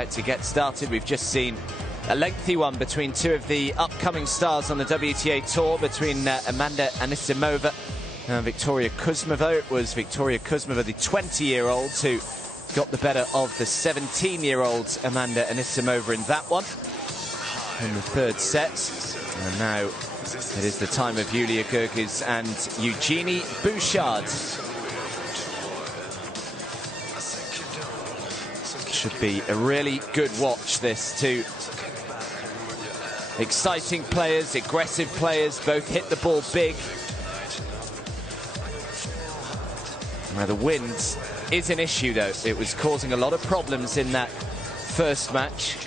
To get started, we've just seen a lengthy one between two of the upcoming stars on the WTA Tour, between Amanda Anisimova and Victoria Kuzmova. It was Victoria Kuzmova, the 20-year-old, who got the better of the 17-year-old Amanda Anisimova in that one in the third set. And now it is the time of Julia Goerges and Eugenie Bouchard. Should be a really good watch, this. Two exciting players, aggressive players, both hit the ball big. Now the wind is an issue though. It was causing a lot of problems in that first match.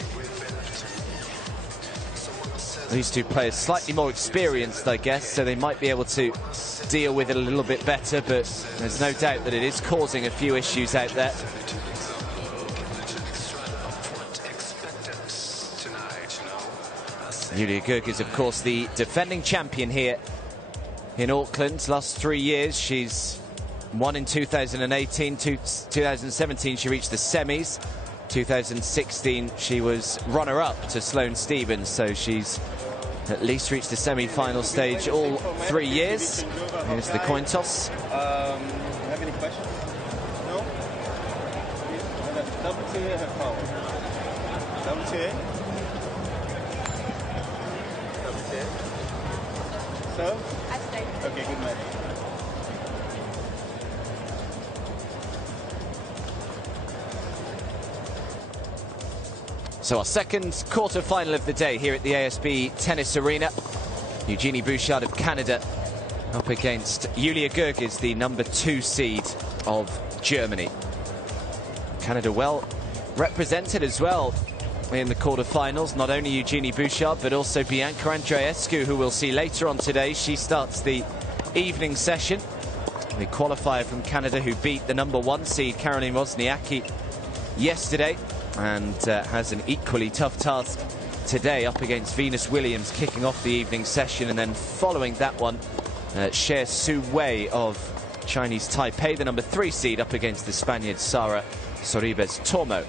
These two players slightly more experienced, I guess, so they might be able to deal with it a little bit better, but there's no doubt that it is causing a few issues out there. Julia Goerges, of course, the defending champion here in Auckland. Last 3 years, she's won in 2018, 2017 she reached the semis. 2016 she was runner-up to Sloane Stephens, so she's at least reached the semi-final stage all 3 years. Here's the coin toss. You have any questions? No? WTA have power. WTA? So? I stay. Okay, good match. So our second quarter-final of the day here at the ASB Tennis Arena. Eugenie Bouchard of Canada up against Julia Goerges, the #2 seed of Germany. Canada well represented as well in the quarterfinals. Not only Eugenie Bouchard, but also Bianca Andreescu, who we'll see later on today. She starts the evening session. The qualifier from Canada, who beat the #1 seed Caroline Wozniacki yesterday, and has an equally tough task today up against Venus Williams, kicking off the evening session. And then following that one, Xie Su Wei of Chinese Taipei, the #3 seed, up against the Spaniard Sara Sorribes Tormo.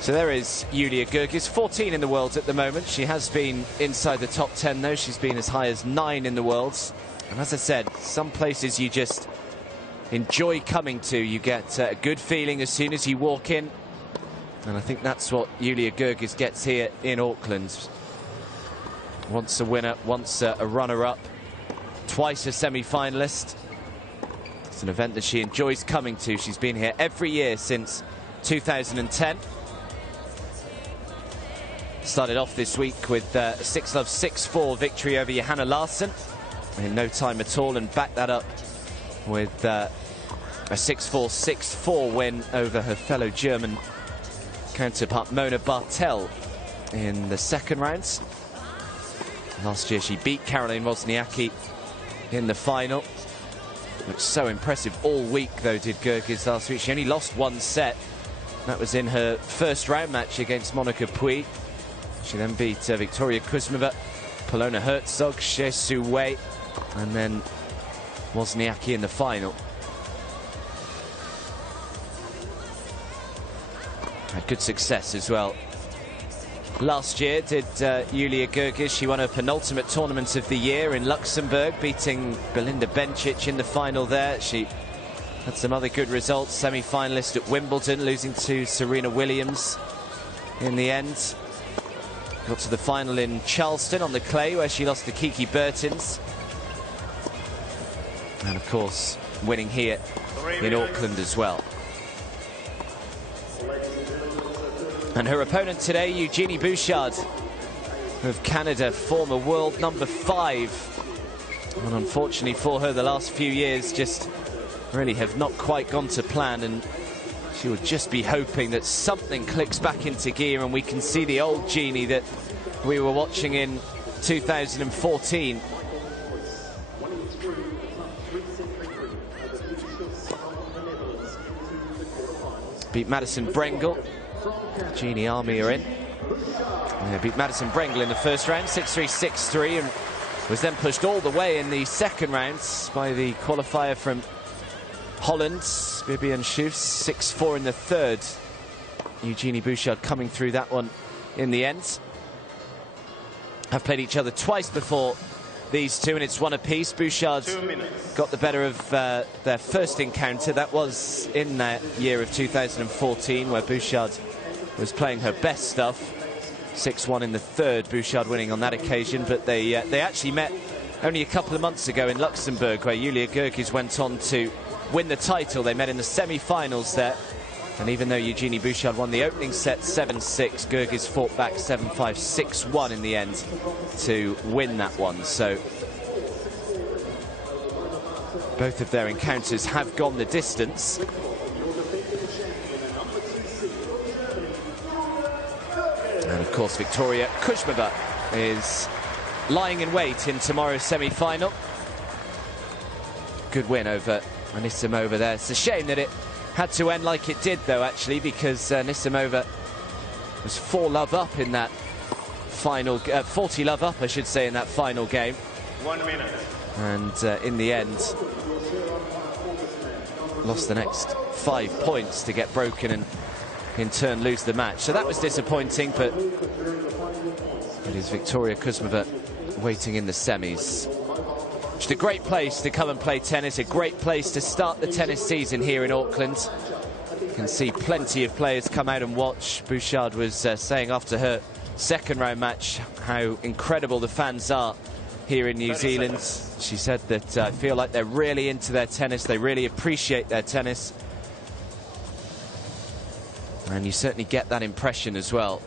So there is Julia Goerges, 14 in the world at the moment. She has been inside the top 10 though. She's been as high as 9 in the worlds. And as I said, some places you just enjoy coming to. You get a good feeling as soon as you walk in. And I think that's what Julia Goerges gets here in Auckland. Once a winner, once a runner-up, twice a semi-finalist. It's an event that she enjoys coming to. She's been here every year since 2010. Started off this week with a 6-love, 6-4 victory over Johanna Larsson in no time at all, and backed that up with a 6-4, 6-4 win over her fellow German counterpart Mona Bartel in the second rounds. Last year she beat Caroline Wozniacki in the final. Looked so impressive all week though, did Goerges last week. She only lost one set. That was in her first round match against Monica Puig. She then beat Victoria Kuzmova, Polona Herzog, Xie Su Wei, and then Wozniacki in the final. Had good success as well. Last year did Julia Goerges. She won her penultimate tournament of the year in Luxembourg, beating Belinda Bencic in the final there. She had some other good results. Semi-finalist at Wimbledon, losing to Serena Williams in the end. Got to the final in Charleston on the clay, where she lost to Kiki Bertens. And of course, winning here in Auckland as well. And her opponent today, Eugenie Bouchard of Canada, former world #5. And unfortunately for her, the last few years just really have not quite gone to plan, and she would just be hoping that something clicks back into gear and we can see the old Genie that we were watching in 2014. Beat Madison Brengel. Genie Army are in. Beat Madison Brengel in the first round, 6-3, 6-3, and was then pushed all the way in the second round by the qualifier from Holland, Bibian Schufs, 6-4 in the third. Eugenie Bouchard coming through that one in the end. Have played each other twice before, these two, and it's one apiece. Bouchard got the better of their first encounter. That was in that year of 2014, where Bouchard was playing her best stuff. 6-1 in the third, Bouchard winning on that occasion. But they actually met only a couple of months ago in Luxembourg, where Julia Goerges went on to win the title. They met in the semi-finals there. And even though Eugenie Bouchard won the opening set 7-6, Goerges fought back 7-5, 6-1 in the end to win that one. So both of their encounters have gone the distance. And of course, Victoria Kuzmova is lying in wait in tomorrow's semi-final. Good win over Anisimova there. It's a shame that it had to end like it did, though, actually, because Anisimova was 4-love up in that final, 40-love up, I should say, in that final game. 1 minute. And in the end, lost the next 5 points to get broken and in turn lose the match. So that was disappointing, but it is Victoria Kuzmova waiting in the semis. It's a great place to come and play tennis, a great place to start the tennis season here in Auckland. You can see plenty of players come out and watch. Bouchard was saying after her second round match how incredible the fans are here in New Zealand. She said that I feel like they're really into their tennis, they really appreciate their tennis. And you certainly get that impression as well.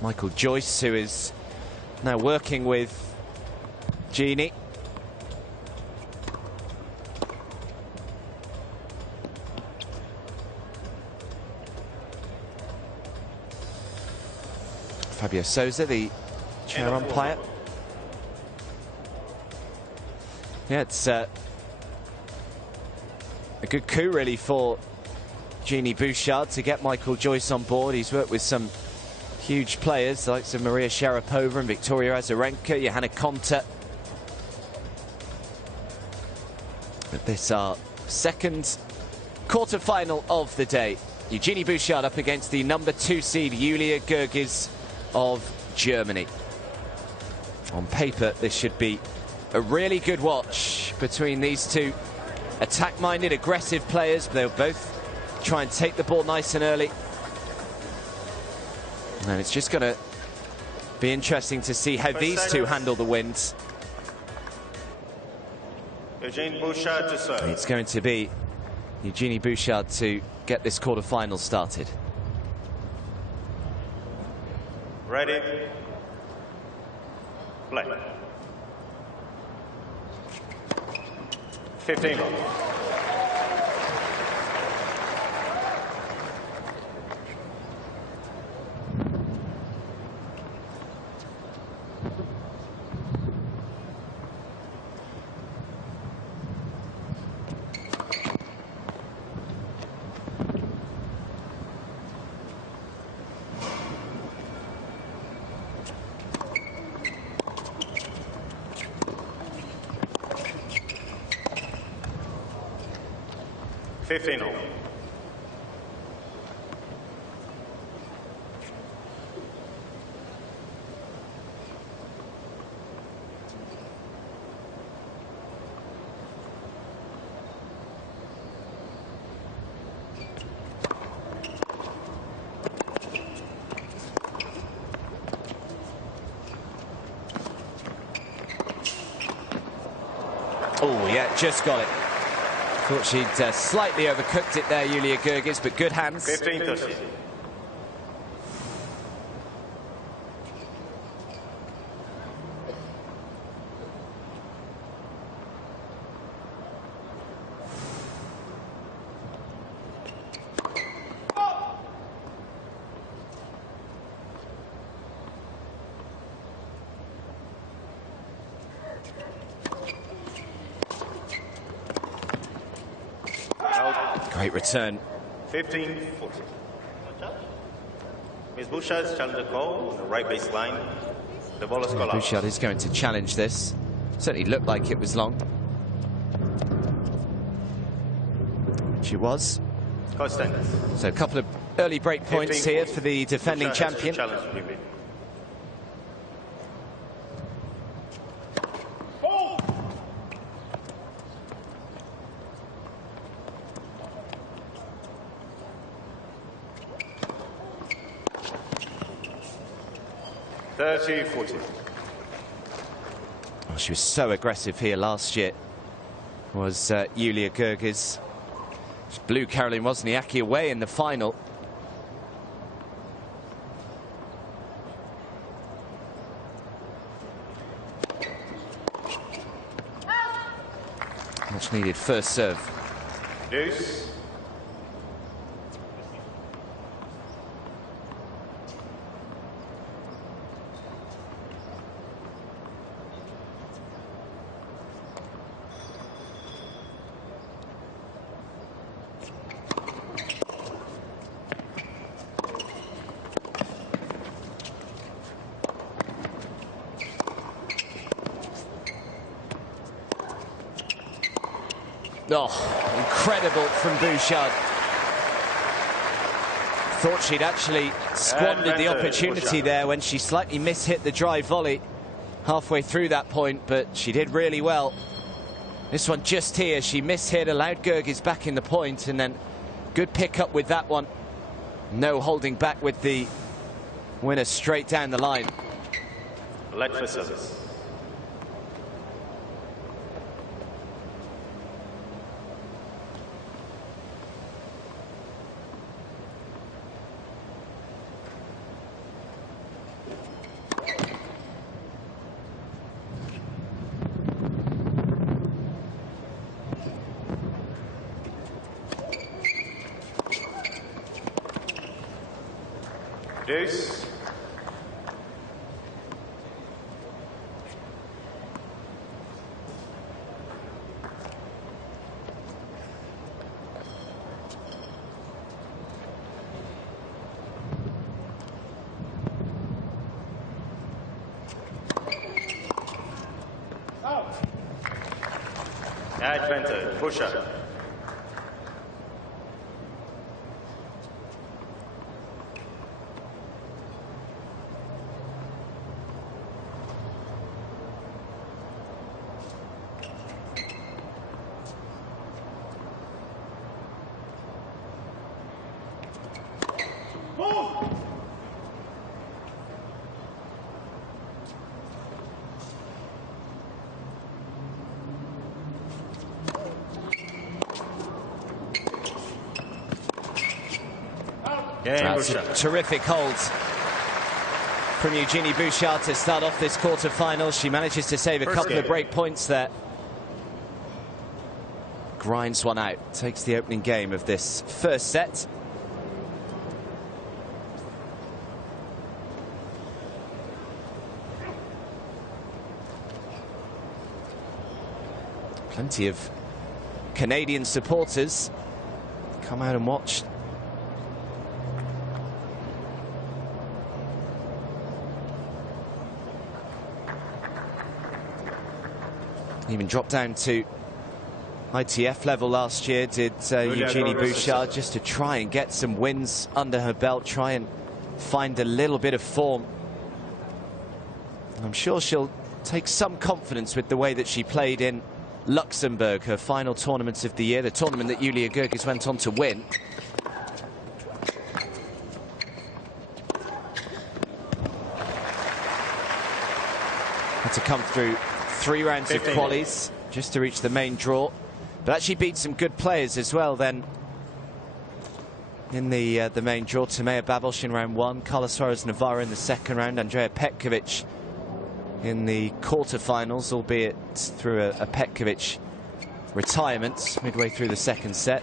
Michael Joyce, who is now working with Eugenie. Fabio Souza, the chair umpire. Yeah, it's a good coup, really, for Eugenie Bouchard to get Michael Joyce on board. He's worked with some huge players, the likes of Maria Sharapova and Victoria Azarenka, Johanna Konta. But this our second quarter-final of the day. Eugenie Bouchard up against the number 2 seed Julia Goerges of Germany. On paper, this should be a really good watch between these two attack-minded, aggressive players. They'll both try and take the ball nice and early. And it's just going to be interesting to see how these two handle the wind. Eugenie Bouchard to serve. It's going to be Eugenie Bouchard to get this quarter-final started. Ready? Play. 15. Oh, yeah, just got it. Thought she'd slightly overcooked it there, Julia Goerges, but good hands. 15-30. Great return. 15-40. Ms. Bouchard's challenger call on the right baseline. The ball is called out. Bouchard is going to challenge this. Certainly looked like it was long. She was. So a couple of early break points here for the defending champion. Oh, she was so aggressive here last year, was Julia Goerges. She blew Caroline Wozniacki away in the final. Much needed first serve. Deuce. Oh, incredible from Bouchard. Thought she'd actually squandered the opportunity there when she slightly mishit the drive volley halfway through that point, but she did really well. This one just here, she mishit, allowed Goerges back in the point, and then good pick up with that one. No holding back with the winner straight down the line. Let for service. Deuce. Advantage, Bouchard. That's a terrific hold from Eugenie Bouchard to start off this quarter-final. She manages to save a couple of break points there. Grinds one out, takes the opening game of this first set. Plenty of Canadian supporters come out and watch. Even dropped down to ITF level last year, did Eugenie Bouchard, just to try and get some wins under her belt, try and find a little bit of form. I'm sure she'll take some confidence with the way that she played in Luxembourg, her final tournament of the year, the tournament that Julia Goerges went on to win. Had to come through 3 rounds of qualies just to reach the main draw, but actually beat some good players as well then in the main draw. Timea Babosh in round 1, Carla Suarez Navarro in the second round, Andrea Petkovic in the quarterfinals, albeit through a Petkovic retirement midway through the second set.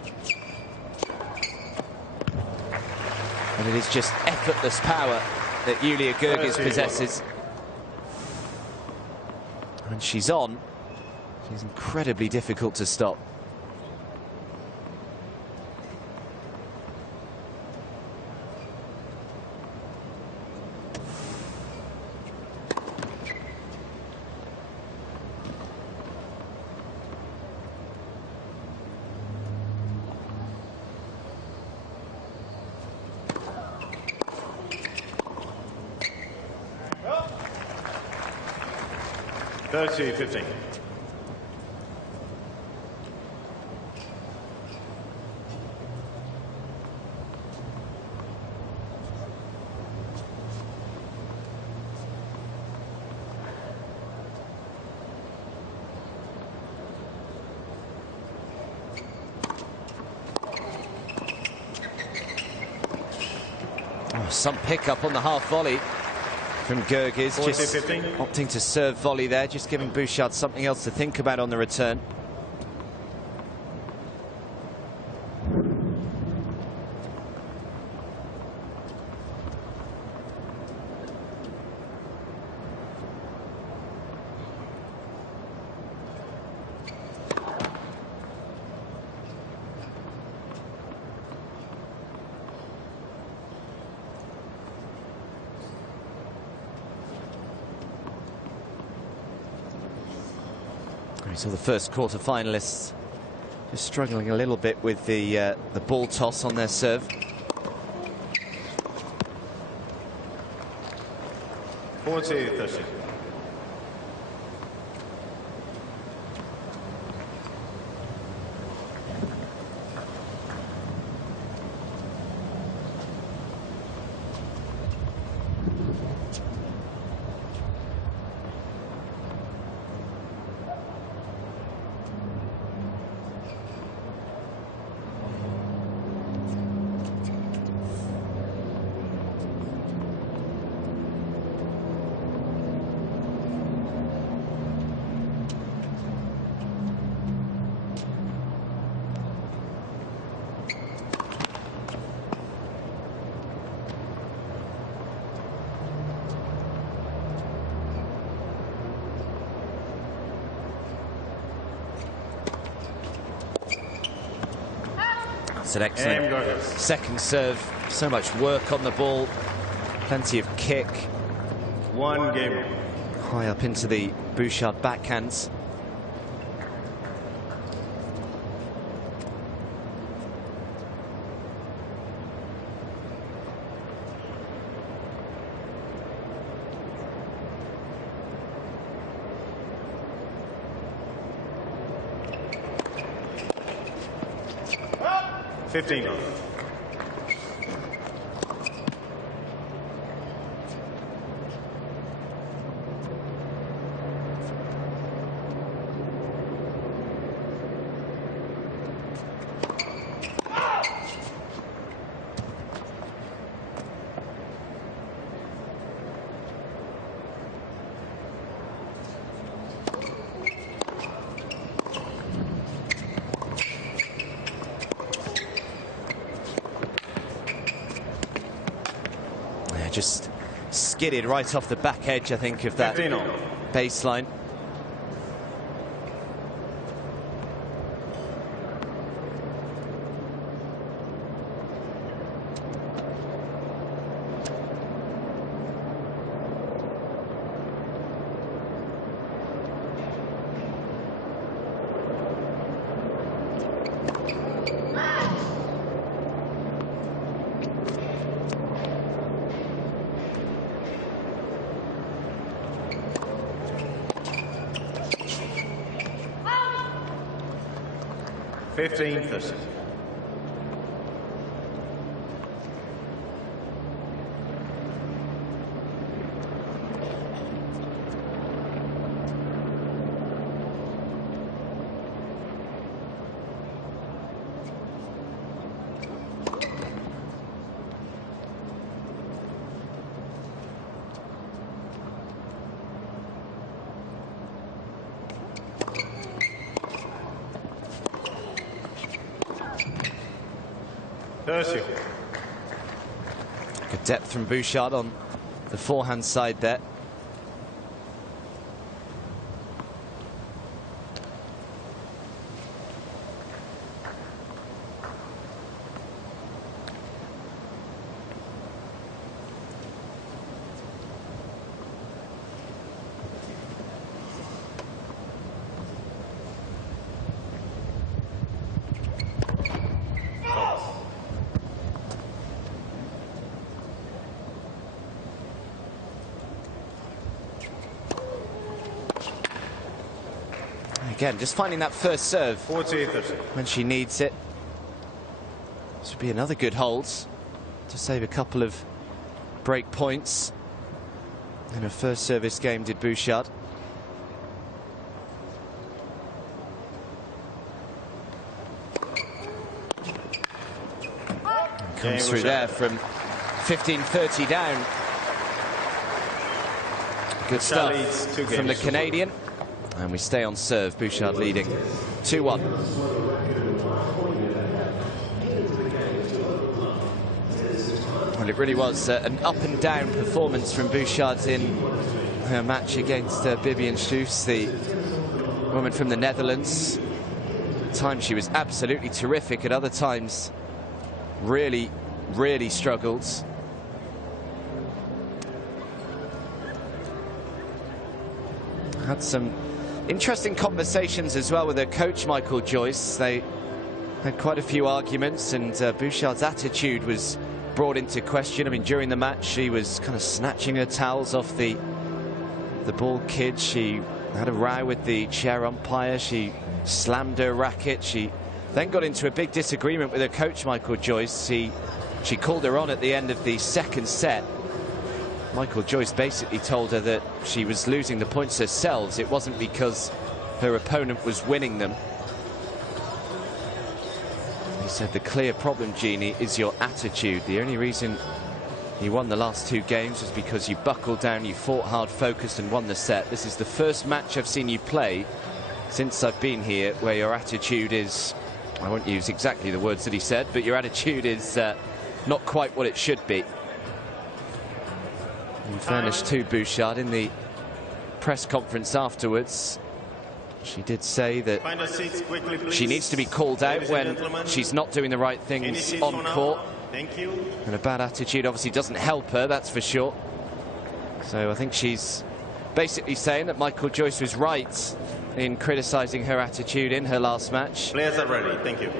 And it is just effortless power that Julia Goerges possesses. When she's on, she's incredibly difficult to stop. 30-15. Some pickup on the half volley from Goerges, just 15. opting to serve volley there, just giving Bouchard something else to think about on the return. We saw the first quarter-finalists just struggling a little bit with the ball toss on their serve. 40-30. It's an excellent second serve. So much work on the ball. Plenty of kick. 1 game. High up into the Bouchard backhands. — 15. Just skidded right off the back edge, I think, of that baseline. — 15-30. Good depth from Bouchard on the forehand side there. Again, just finding that first serve 40-30. when she needs it. This would be another good hold to save a couple of break points in her first service game, did Bouchard. Comes through there from 15-30 down. Good stuff from the Canadian. And we stay on serve, Bouchard leading 2-1. Well, it really was an up and down performance from Bouchard in her match against Bibian Stoofs, the woman from the Netherlands. At times she was absolutely terrific, at other times really struggled. Had some interesting conversations as well with her coach, Michael Joyce. They had quite a few arguments, and Bouchard's attitude was brought into question. I mean, during the match, she was kind of snatching her towels off the ball kid. She had a row with the chair umpire. She slammed her racket. She then got into a big disagreement with her coach, Michael Joyce. She called her on at the end of the second set. Michael Joyce basically told her that she was losing the points herself. It wasn't because her opponent was winning them. He said the clear problem, Jeannie, is your attitude. The only reason you won the last two games was because you buckled down, you fought hard, focused, and won the set. This is the first match I've seen you play since I've been here where your attitude is, I won't use exactly the words that he said, but your attitude is not quite what it should be. In fairness to Bouchard, in the press conference afterwards, she did say that she needs to be called out when she's not doing the right things on court. Thank you. And a bad attitude obviously doesn't help her, that's for sure. So I think she's basically saying that Michael Joyce was right in criticising her attitude in her last match. Players are ready. Thank you.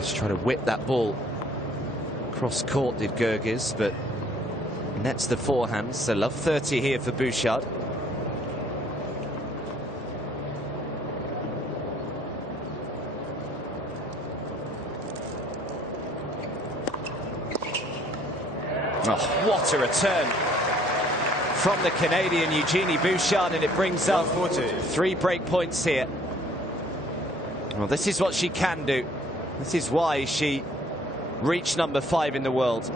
Just trying to whip that ball cross court, did Goerges, but nets the forehand. So love 30 here for Bouchard. Oh, what a return from the Canadian Eugenie Bouchard, and it brings up 3 break points here. Well, this is what she can do. This is why she reached number 5 in the world.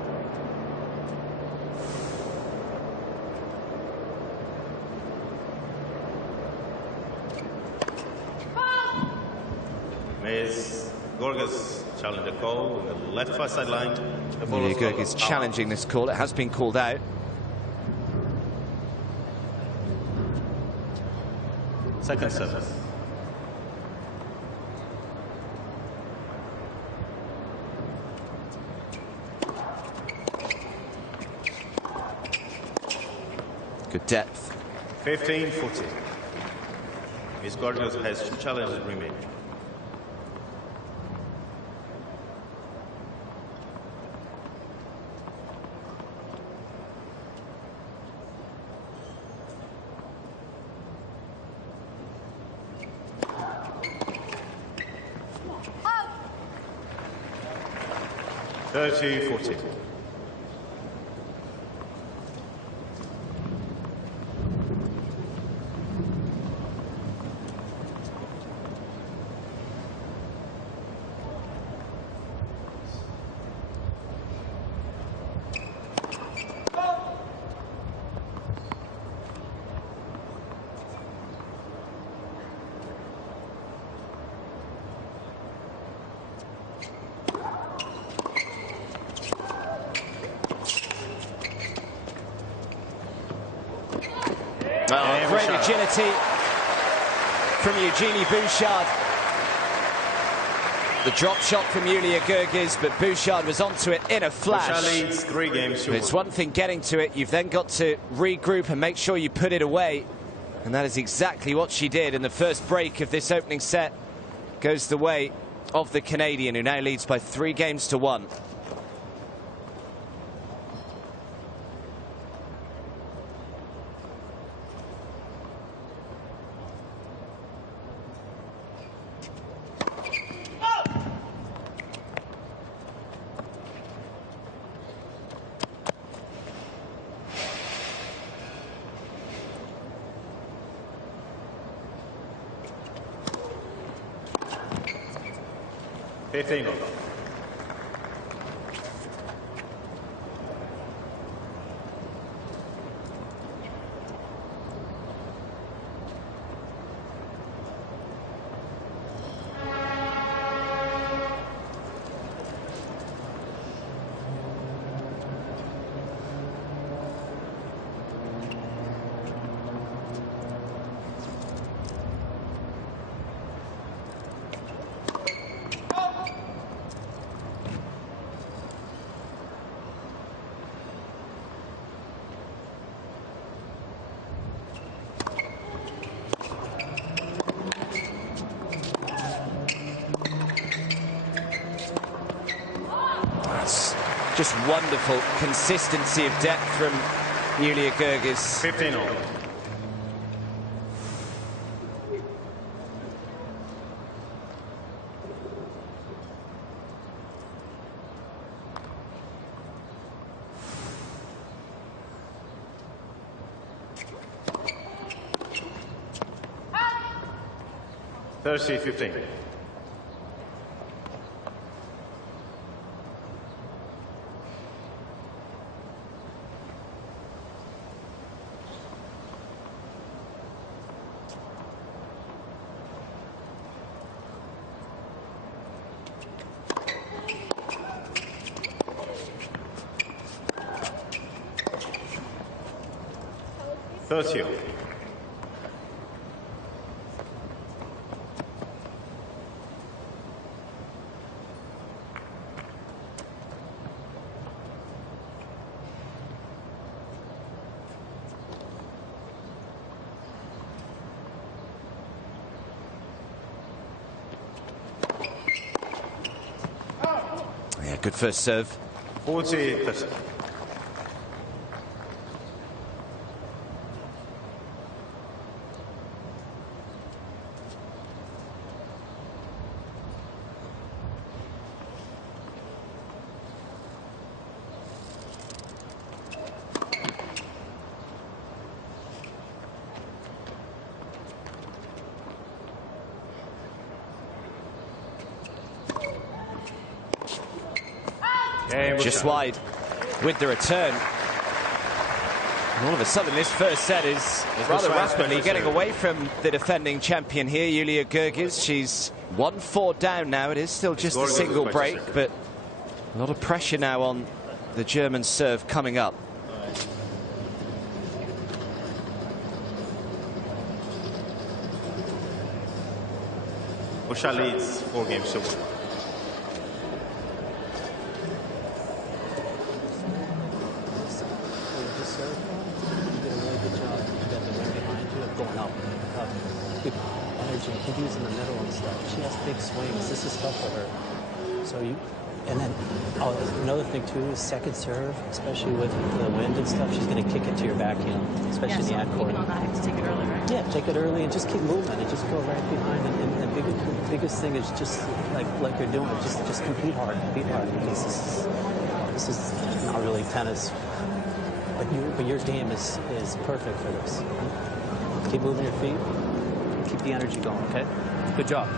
Ms. Goerges challenged the call on the left far sideline. Goerges challenging this call. It has been called out. Second service. Good depth. 15-40. Ms. Goerges has 2 challenges remaining. Oh. 30-40. agility from Eugenie Bouchard. The drop shot from Julia Goerges, but Bouchard was onto it in a flash. Bouchard leads 3 games to 1. It's one thing getting to it, you've then got to regroup and make sure you put it away. And that is exactly what she did. And the first break of this opening set goes the way of the Canadian, who now leads by 3 games to 1. Just wonderful consistency of depth from Julia Goerges. 15-all. Thursday, 15. Thursday. Yeah, good first serve. 40-30. Just wide with the return. And all of a sudden, this first set is rather rapidly getting away from the defending champion here, Julia Goerges. She's 1-4 down now. It is still just a single break, but a lot of pressure now on the German serve coming up. Bouchard leads 4 games to 1. Keep using the middle and stuff. She has big swings. This is tough for her. So you, and then another thing too is second serve, especially with the wind and stuff. She's going to kick it to your backhand, especially in the ad court. On that, I have to take it early, right? Yeah, take it early and just keep moving and just go right behind. And the biggest thing is just like you're doing, just compete hard, because this is not really tennis. But your game is perfect for this. Keep moving your feet. Keep the energy going, okay? Good job.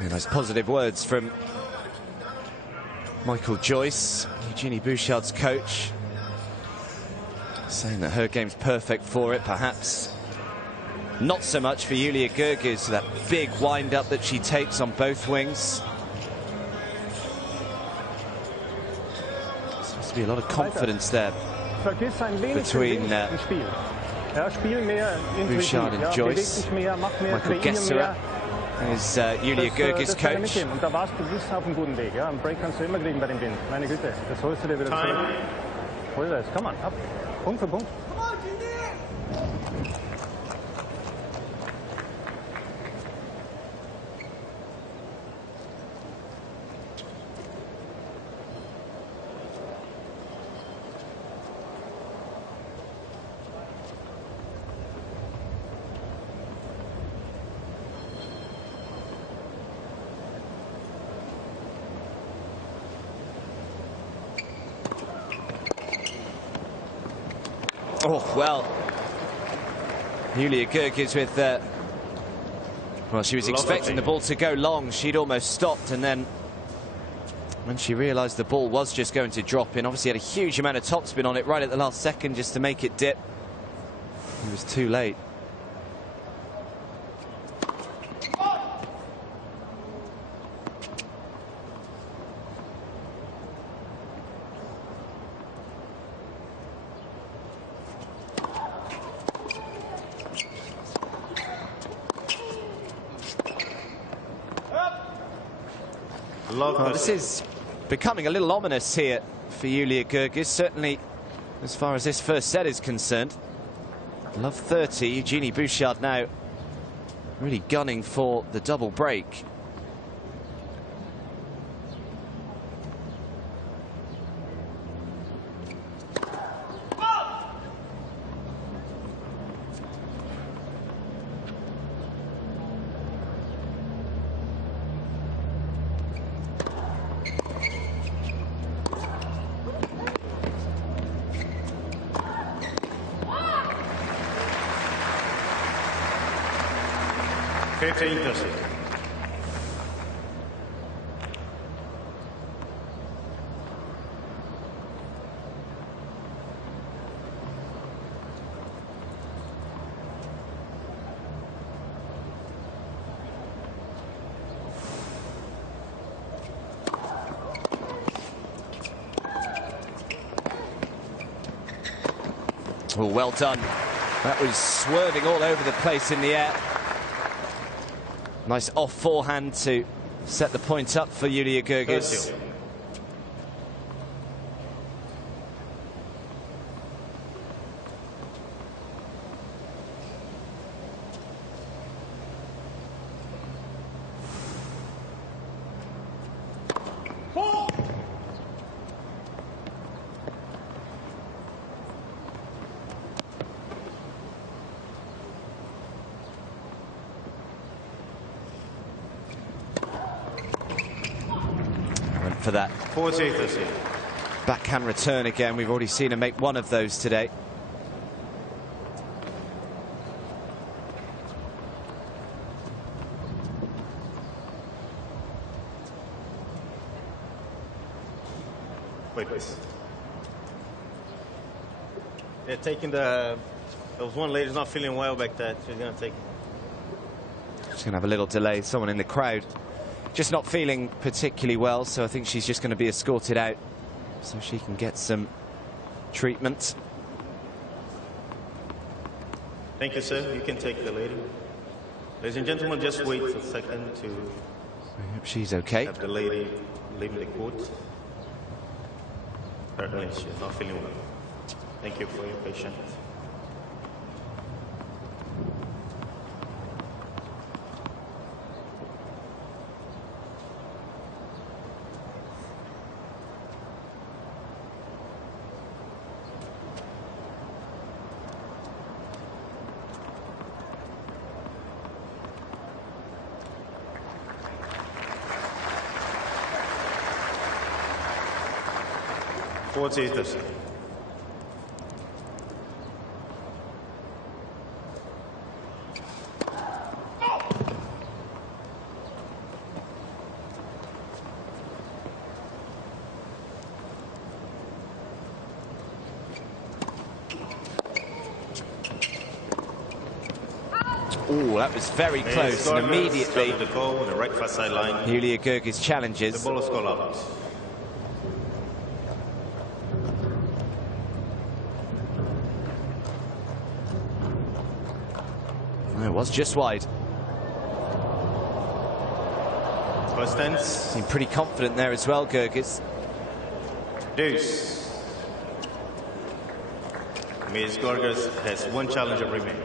Yeah, nice positive words from Michael Joyce, Eugenie Bouchard's coach, saying that her game's perfect for it. Perhaps not so much for Julia Goerges, that big wind-up that she takes on both wings. to be a lot of confidence there between Bouchard and Joyce. Michael Gesserer is Julia Goerges' coach. Und da warst du bist auf einem guten Weg. Ja, einen Break kannst du immer kriegen bei dem Wind. Meine Güte, das holst du dir wieder zurück. Hol das, komm on, ab. Punkt für Punkt. Oh, well, Julia Goerges with, well, she was expecting the ball to go long. She'd almost stopped, and then when she realised the ball was just going to drop in, obviously had a huge amount of topspin on it right at the last second just to make it dip. It was too late. Well, this is becoming a little ominous here for Julia Goerges, certainly as far as this first set is concerned. Love 30, Eugenie Bouchard now really gunning for the double break. Oh, well done. That was swerving all over the place in the air. Nice off forehand to set the point up for Julia Goerges. For that backhand return again. We've already seen her make one of those today. Wait, please. They're taking the... There was one lady's not feeling well back there. She's going to take it. She's going to have a little delay. Someone in the crowd just not feeling particularly well, so I think she's just going to be escorted out so she can get some treatment. Thank you, sir. You can take the lady. Ladies and gentlemen, just wait a second to... I hope she's okay. Have the lady leaving the court. Apparently she's not feeling well. Thank you for your patience. What's it? Oh, that was very close, and immediately the goal on the right far sideline. Julia Goerges challenges. The ball is called out. was just wide. First tense. Seemed pretty confident there as well, Goerges. Deuce. Ms. Goerges has one challenger remaining.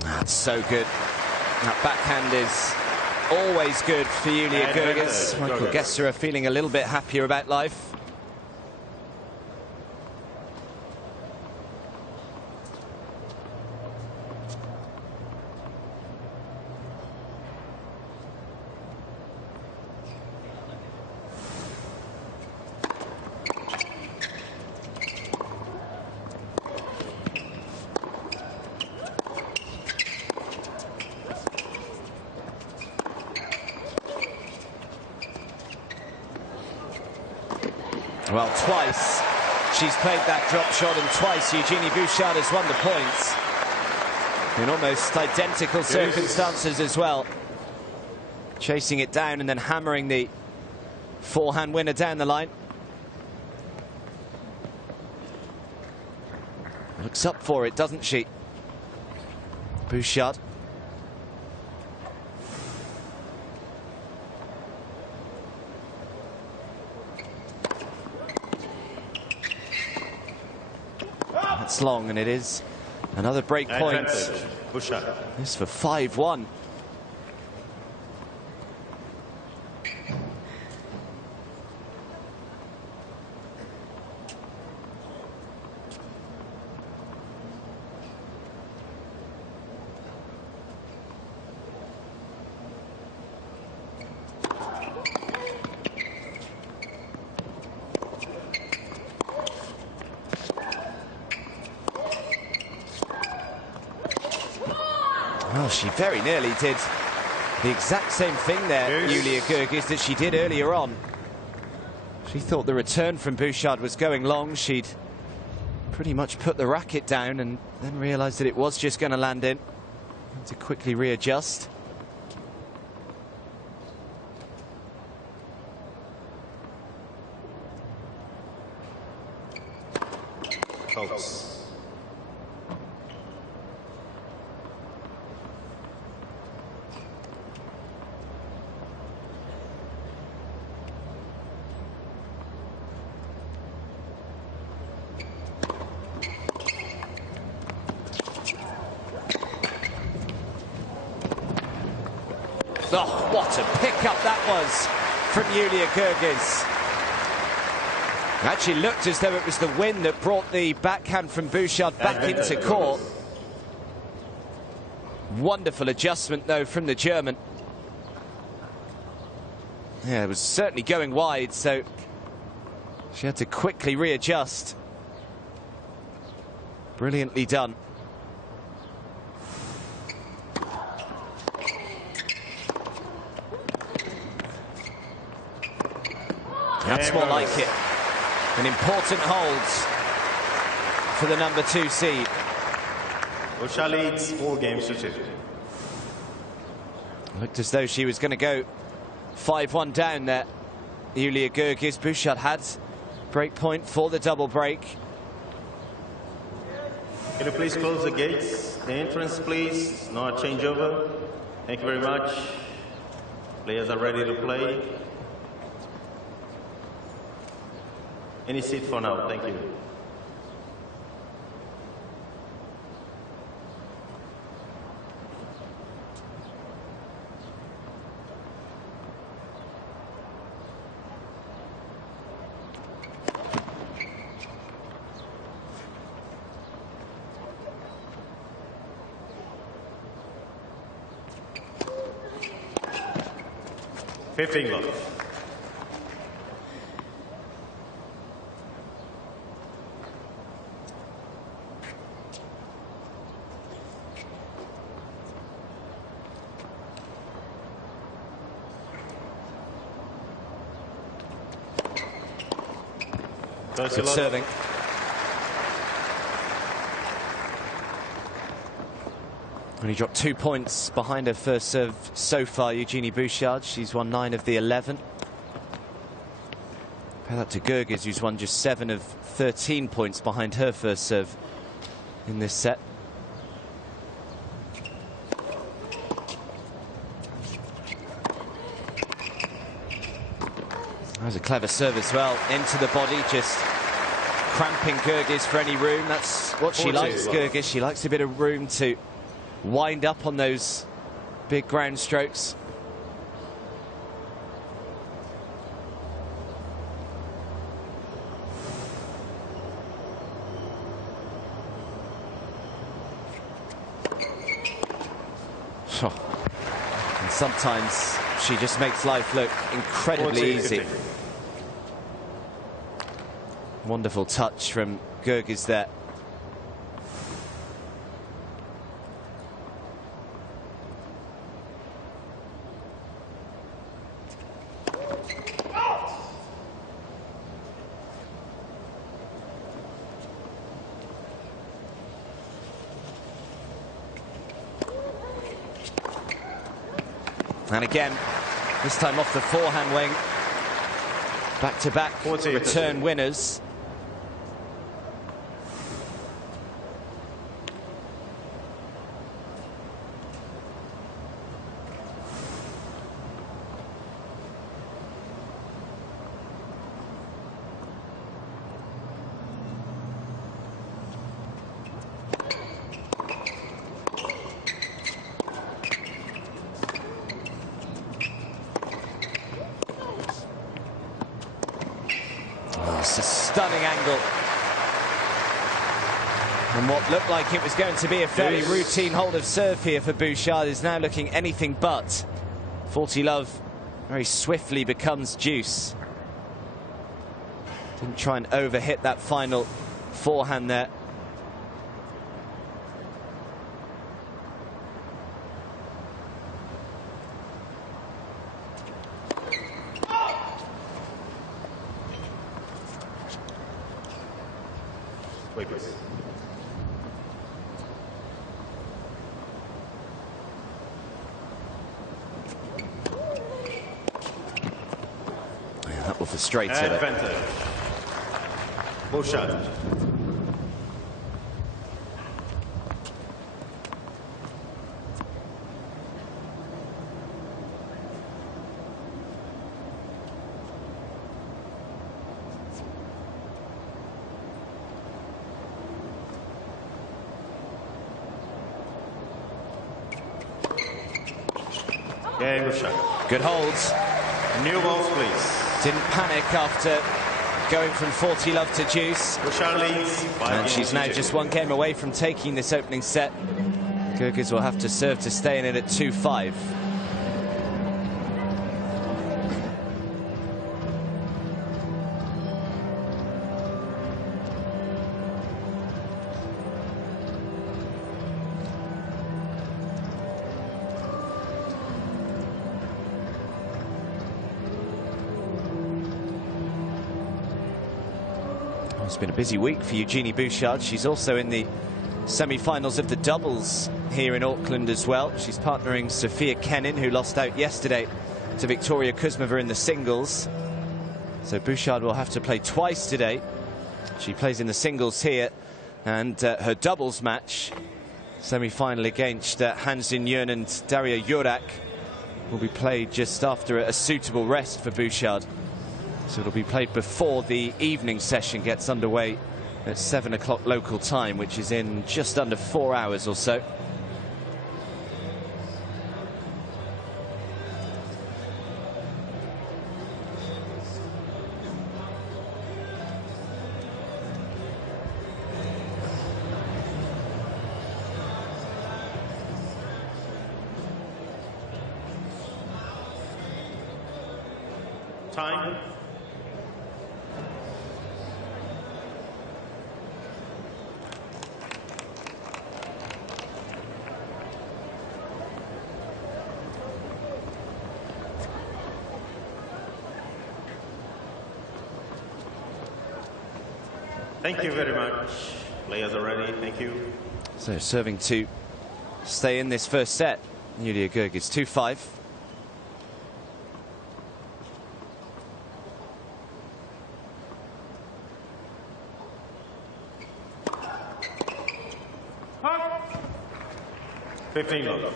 That's so good. That backhand is always good for Julia Goerges. Michael Gesser feeling a little bit happier about life. Well, twice she's played that drop shot, and twice Eugenie Bouchard has won the points in almost identical circumstances as well. Chasing it down and then hammering the forehand winner down the line. Looks up for it, doesn't she? Bouchard. That's long, and it is another break point. Bouchard. This for 5-1. Well, she very nearly did the exact same thing there, Julia Goerges, that she did earlier on. She thought the return from Bouchard was going long. She'd pretty much put the racket down and then realised that it was just going to land in. Had to quickly readjust. Close. Oh, what a pickup that was from Julia Goerges. Actually looked as though it was the wind that brought the backhand from Bouchard back into court. Wonderful adjustment, though, from the German. Yeah, it was certainly going wide, so she had to quickly readjust. Brilliantly done. That's more like it. An important hold for the number 2 seed. Bouchard leads 4 games to 2. Looked as though she was going to go 5-1 down there. Julia Goerges. Bouchard had break point for the double break. Can you please close the gates? The entrance, please. No changeover. Thank you very much. Players are ready to play. Any seat for now, thank you. Fifteen left. Good serving. Only dropped 2 points behind her first serve so far, Eugenie Bouchard. She's won 9 of the 11. Compare that to Goerges, who's won just 7 of 13 points behind her first serve in this set. That was a clever serve as well, into the body, just cramping Goerges for any room. That's what she likes, Goerges. She likes a bit of room to wind up on those big ground strokes. And sometimes she just makes life look incredibly easy. Wonderful touch from Goerges there. And again, this time off the forehand wing. Back-to-back return winners. It's a stunning angle. And what looked like it was going to be a fairly routine hold of serve here for Bouchard is now looking anything but. 40 love very swiftly becomes deuce. Didn't try and overhit that final forehand there. Wait, please. Yeah, that will frustrate her. Advantage. Bouchard. Game shot. Good holds. New balls, please. Didn't panic after going from 40 love to deuce. Bouchard leads. And she's now just 1 game away from taking this opening set. Goerges will have to serve to stay in it at 2-5. It's been a busy week for Eugenie Bouchard. She's also in the semi-finals of the doubles here in Auckland as well. She's partnering Sophia Kenin, who lost out yesterday to Victoria Kuzmova in the singles. So Bouchard will have to play twice today. She plays in the singles here, and her doubles match, semi-final against Han Jin-Yun and Daria Jurak, will be played just after a suitable rest for Bouchard. So it'll be played before the evening session gets underway at 7 o'clock local time, which is in just under 4 hours or so. Time. Thank you very much. Players are ready. Thank you. So serving to stay in this first set. Julia Goerges 2-5. Fifteen love.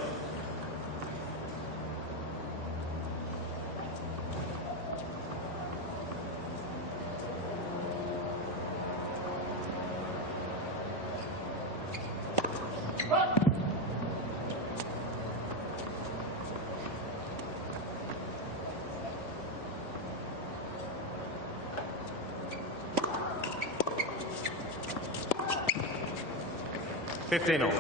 Fifteen all.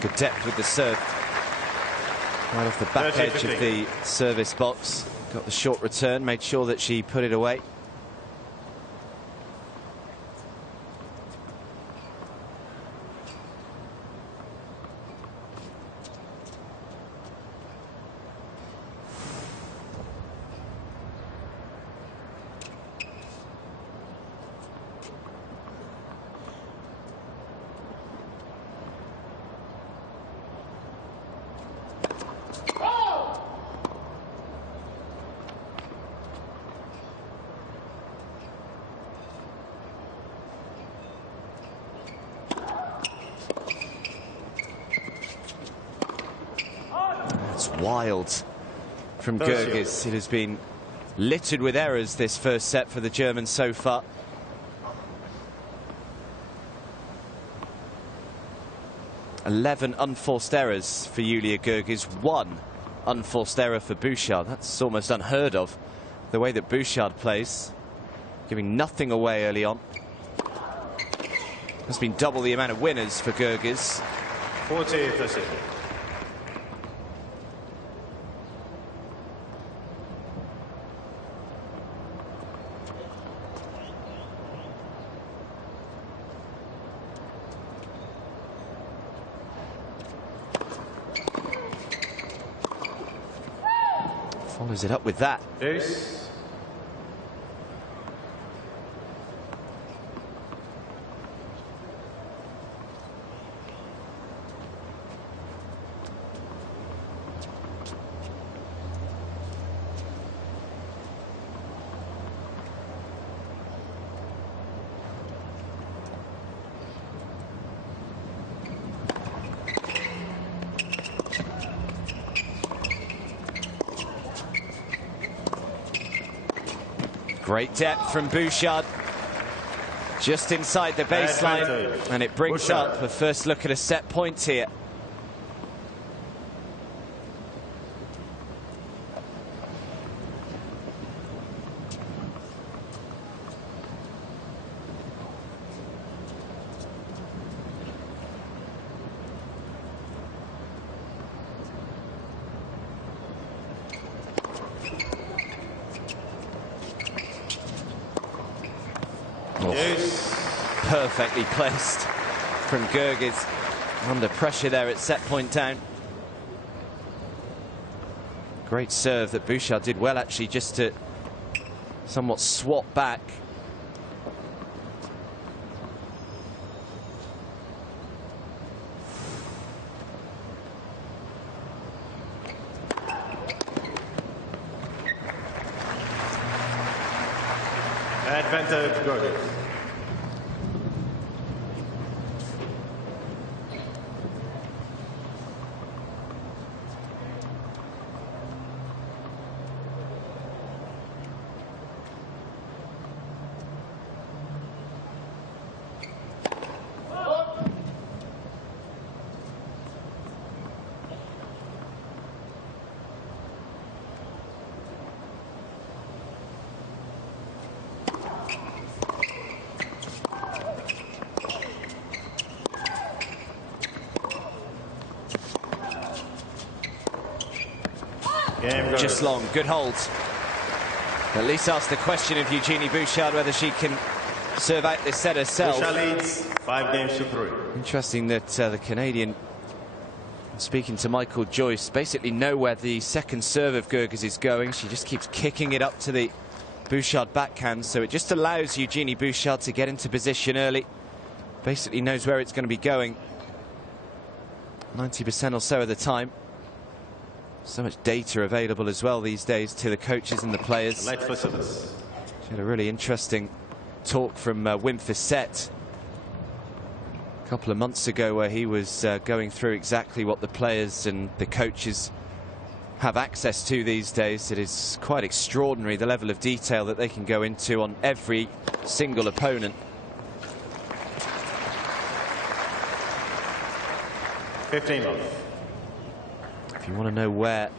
Good depth with the serve. Right off the back edge of the service box. Got the short return, made sure that she put it away. It's wild from Goerges. It has been littered with errors, this first set for the Germans so far. "11 unforced errors for Julia Goerges, 1 unforced error for Bouchard. That's almost unheard of, the way that Bouchard plays, giving nothing away early on. There's been double the amount of winners for Goerges. 40-30. Follows it up with that. Deuce. Great depth from Bouchard, just inside the baseline, and it brings Bouchard up a first look at a set point here. Perfectly placed from Goerges, under pressure there at set point down. Great serve that Bouchard did well, actually, just to somewhat swap back. Advantage Goerges. Just long, good hold. At least ask the question of Eugenie Bouchard whether she can serve out this set herself. Bouchard leads 5-3. Interesting that the Canadian, speaking to Michael Joyce, basically know where the second serve of Goerges is going. She just keeps kicking it up to the Bouchard backhand, so it just allows Eugenie Bouchard to get into position early. Basically knows where it's going to be going 90% or so of the time. So much data available as well these days to the coaches and the players. Light for service. She had a really interesting talk from Wim Fissette a couple of months ago, where he was going through exactly what the players and the coaches have access to these days. It is quite extraordinary the level of detail that they can go into on every single opponent. 15 love. If you want to know where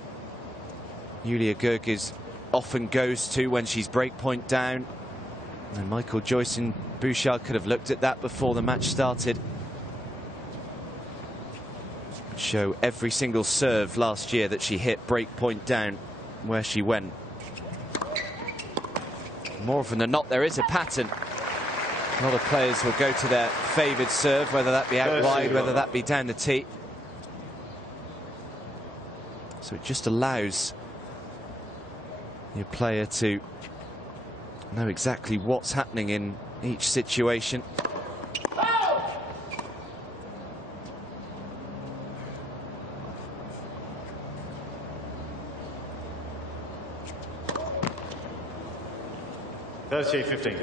Julia Goerges often goes to when she's breakpoint down, and Michael Joyce and Bouchard could have looked at that before the match started. Show every single serve last year that she hit breakpoint down where she went. More often than not, there is a pattern. A lot of players will go to their favoured serve, whether that be out wide, whether that be down the tee. So it just allows your player to know exactly what's happening in each situation. Thursday, 15.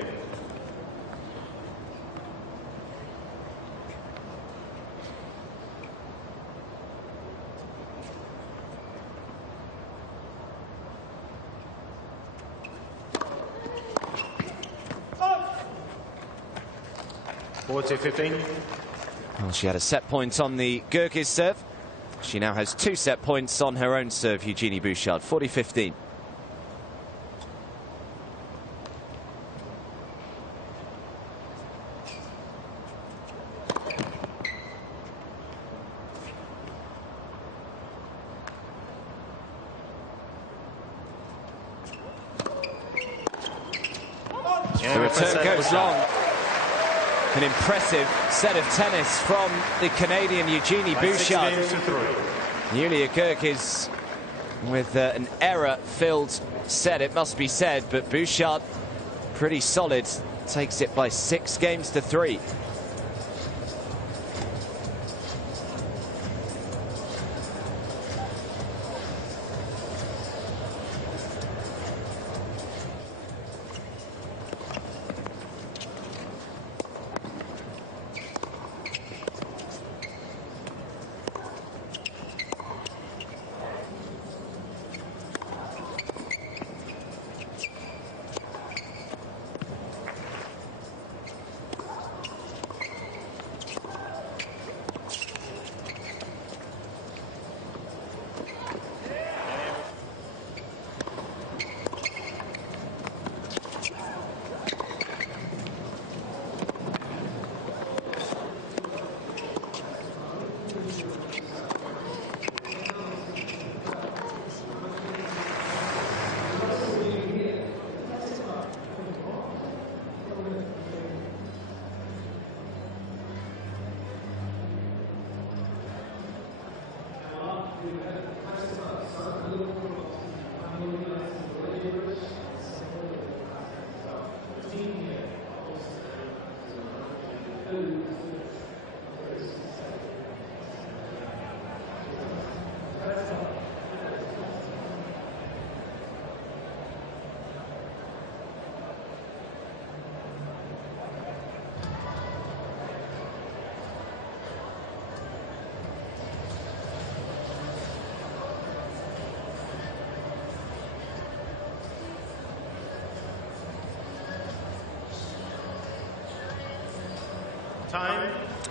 to 15. Well, she had a set point on the Goerges serve. She now has 2 set points on her own serve, Eugenie Bouchard, 40-15. The return goes long. An impressive set of tennis from the Canadian Eugenie Bouchard. Julia Goerges with an error-filled set, it must be said, but Bouchard pretty solid, takes it by 6 games to 3.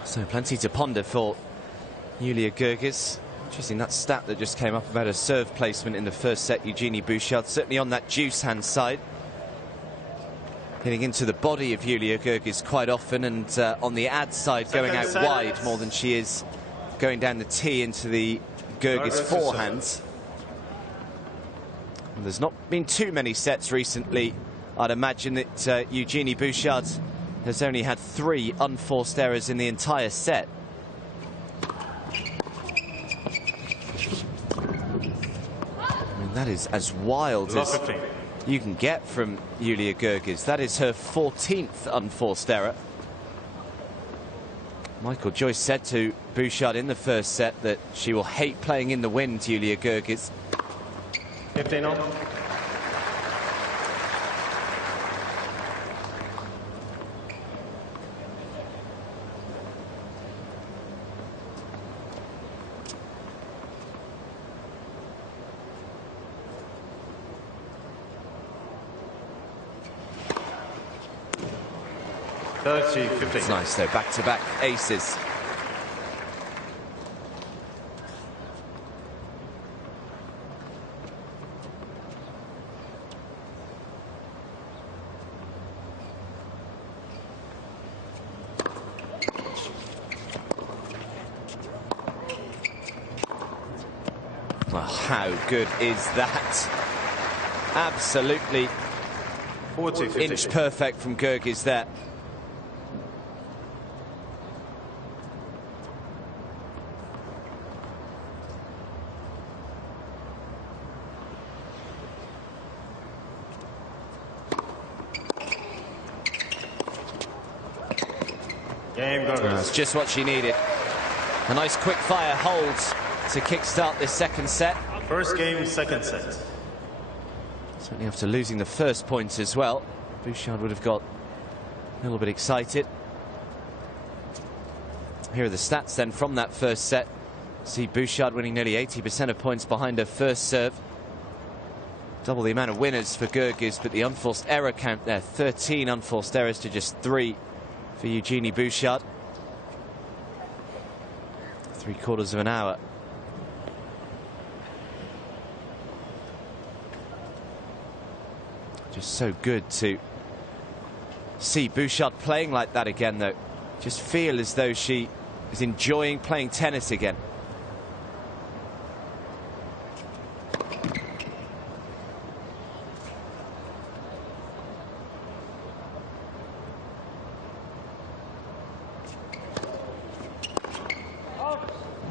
So plenty to ponder for Julia Goerges. Interesting, that stat that just came up about her serve placement in the first set, Eugenie Bouchard, certainly on that juice hand side. Hitting into the body of Julia Goerges quite often, and on the ad side going out wide more than she is going down the tee into the Goerges forehand. There's not been too many sets recently. I'd imagine that Eugenie Bouchard has only had 3 unforced errors in the entire set. I mean, that is as wild as you can get from Julia Goerges. That is her 14th unforced error. Michael Joyce said to Bouchard in the first set that she will hate playing in the wind, Julia Goerges. 15 on. It's nice though, back-to-back aces. Well, how good is that? Absolutely inch perfect from Goerges there. That's just what she needed. A nice quick fire hold to kickstart this second set. First game, second set. Certainly after losing the first point as well, Bouchard would have got a little bit excited. Here are the stats then from that first set. See Bouchard winning nearly 80% of points behind her first serve. Double the amount of winners for Goerges, but the unforced error count there, 13 unforced errors to just 3 for Eugenie Bouchard. 3/4 of an hour. Just so good to see Bouchard playing like that again, though. Just feel as though she is enjoying playing tennis again.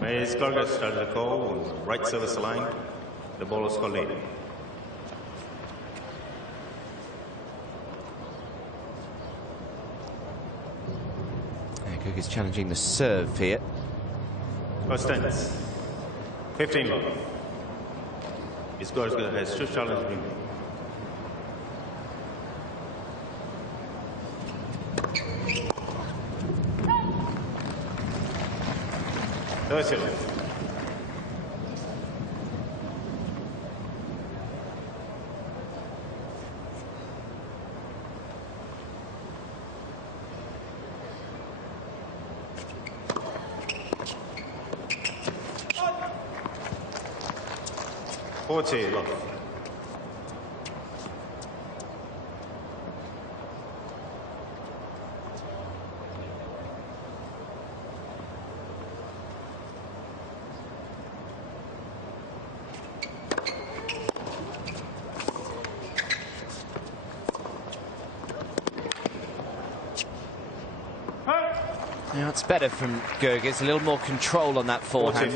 As Goerges started the call on the right service line, the ball is called late. Goerges challenging the serve here. First tennis. 15 love. It's Goerges has 2 challenges. Love. Now it's better from Goerges, a little more control on that forehand.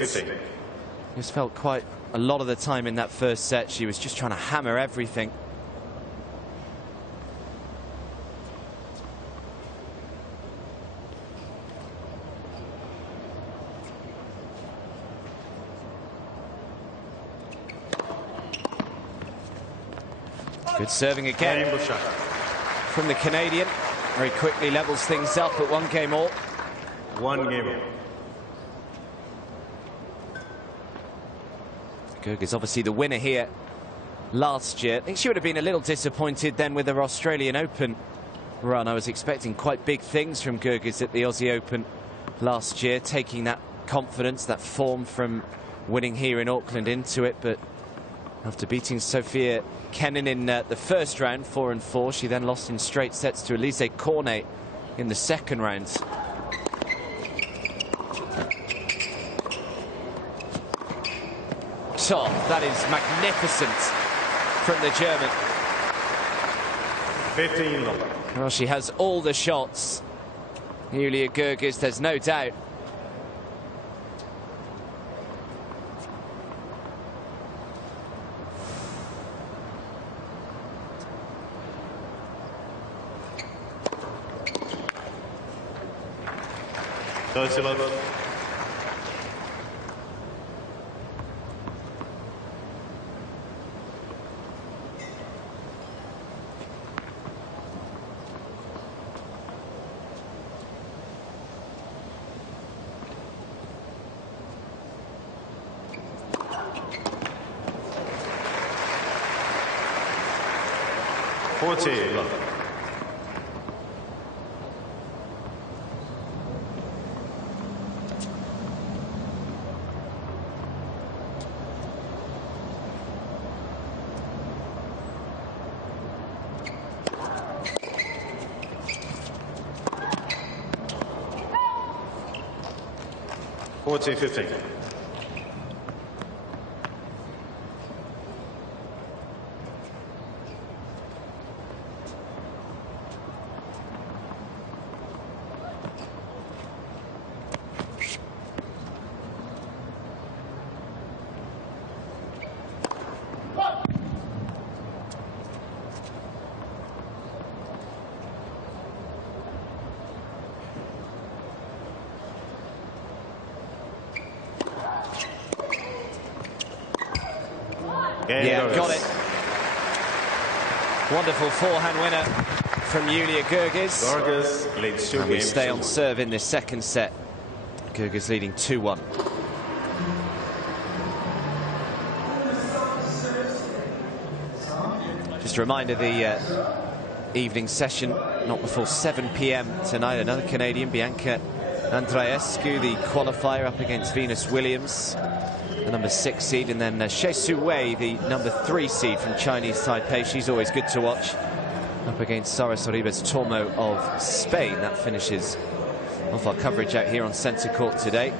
Just felt quite a lot of the time in that first set she was just trying to hammer everything. Good serving again from the Canadian. Very quickly levels things up at 1 game all. 1 game all. Goerges obviously the winner here last year. I think she would have been a little disappointed then with her Australian Open run. I was expecting quite big things from Goerges at the Aussie Open last year, taking that confidence, that form from winning here in Auckland into it. But after beating Sophia Kenin in the first round, 4-4, she then lost in straight sets to Elise Cornet in the second round. Oh, that is magnificent from the German. 15 love. Well, she has all the shots. Julia Goerges, there's no doubt. Love. 40 love. Forty 15. Yeah, got it. Wonderful forehand winner from Julia Goerges. Goerges leads 2 And we games stay to on 1. serve in this second set. Goerges leading 2-1. Just a reminder, the evening session not before 7 p.m. tonight. Another Canadian, Bianca Andreescu, the qualifier, up against Venus Williams, the number 6 seed, and then She Su-wei, the number 3 seed from Chinese Taipei. She's always good to watch, up against Sara Sorribes Tormo of Spain. That finishes off our coverage out here on Centre Court today.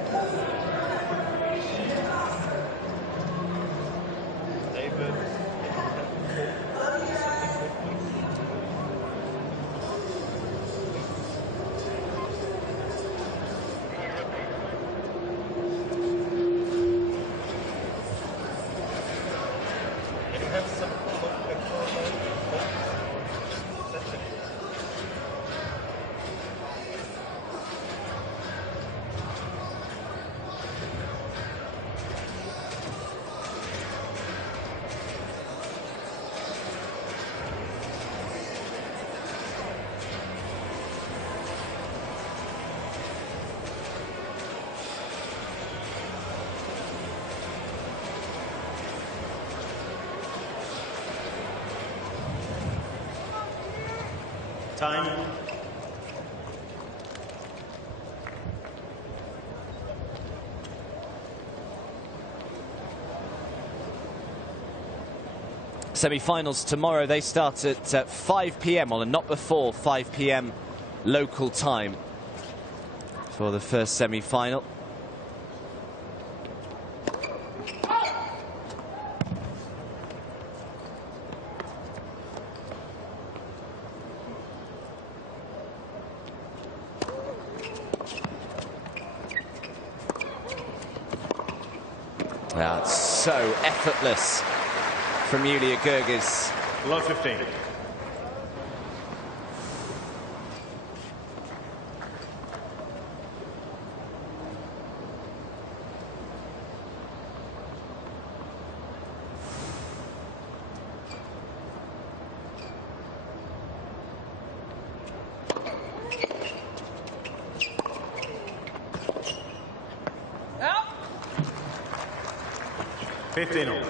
Time. Semi-finals tomorrow. They start at 5 p.m. or not before 5 p.m. local time for the first semi-final. That's so effortless from Julia Goerges. Love 15. Out. 15 all.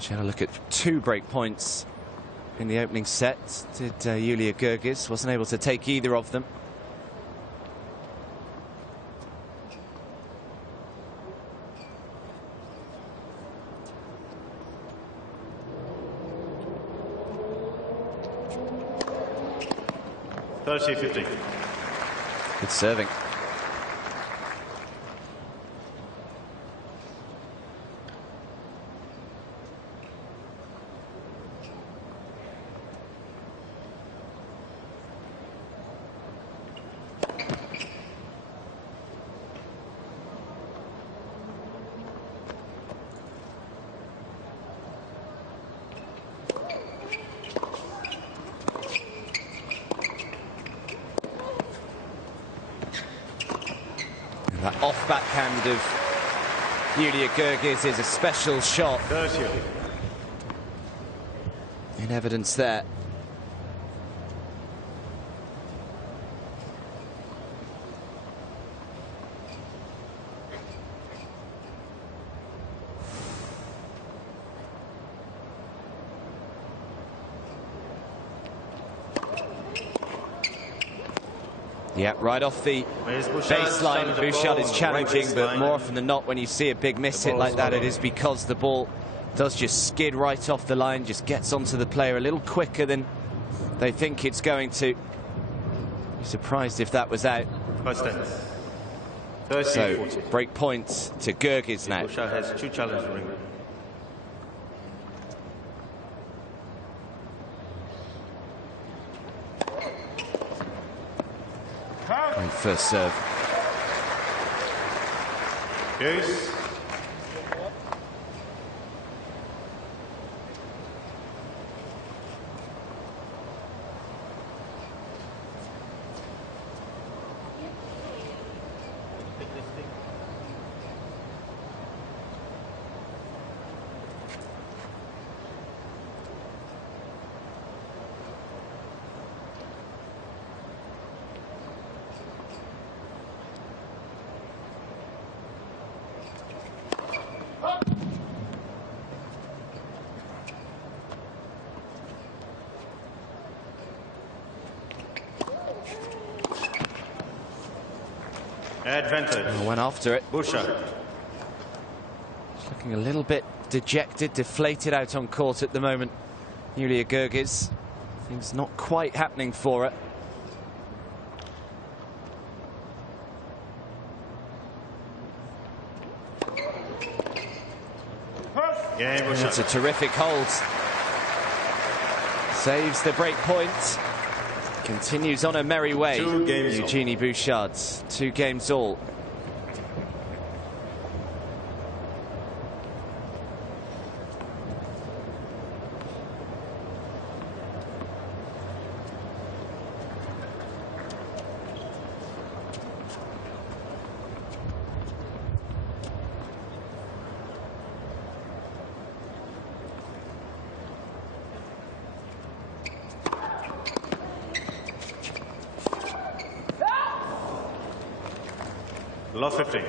She had a look at 2 break points in the opening set. Did Julia Goerges. Wasn't able to take either of them. $30-15. Good serving. off backhand of Julia Goerges is a special shot. In evidence there. Yeah, right off the baseline, Bouchard is challenging, but more often than not, when you see a big miss hit like that, it is because the ball does just skid right off the line, just gets onto the player a little quicker than they think it's going to. Be surprised if that was out. So, break point to Goerges now. Bouchard has 2 challenges ring. Great first serve. Yes. Advantage. Went after it. Bouchard. She's looking a little bit dejected, deflated out on court at the moment. Julia Goerges. Things not quite happening for her. It's a terrific hold. Saves the break point. Continues on a merry way. Eugenie Bouchard, 2 games all. Love 15.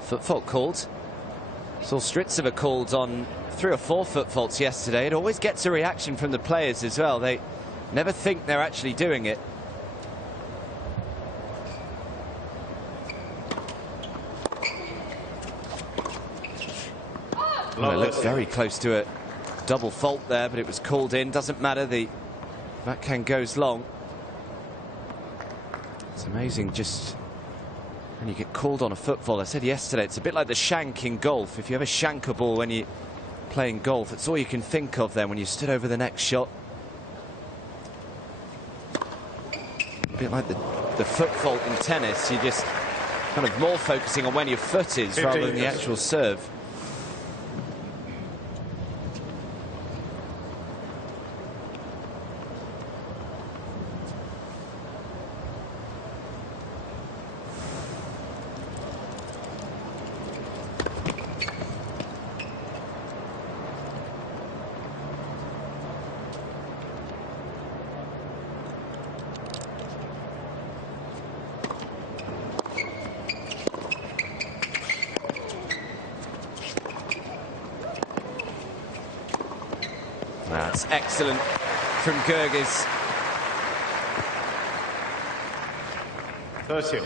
Foot fault called. Saw Stritzova called on 3 or 4 foot faults yesterday. It always gets a reaction from the players as well. They never think they're actually doing it. Well, it looked very close to a double fault there, but it was called in. Doesn't matter, the backhand goes long. It's amazing just when you get called on a foot fault. I said yesterday, it's a bit like the shank in golf. If you ever shank a ball when you're playing golf, it's all you can think of then when you stood over the next shot. A bit like the foot fault in tennis. You're just kind of more focusing on when your foot is rather than the actual serve. That's excellent from Goerges. Tercio.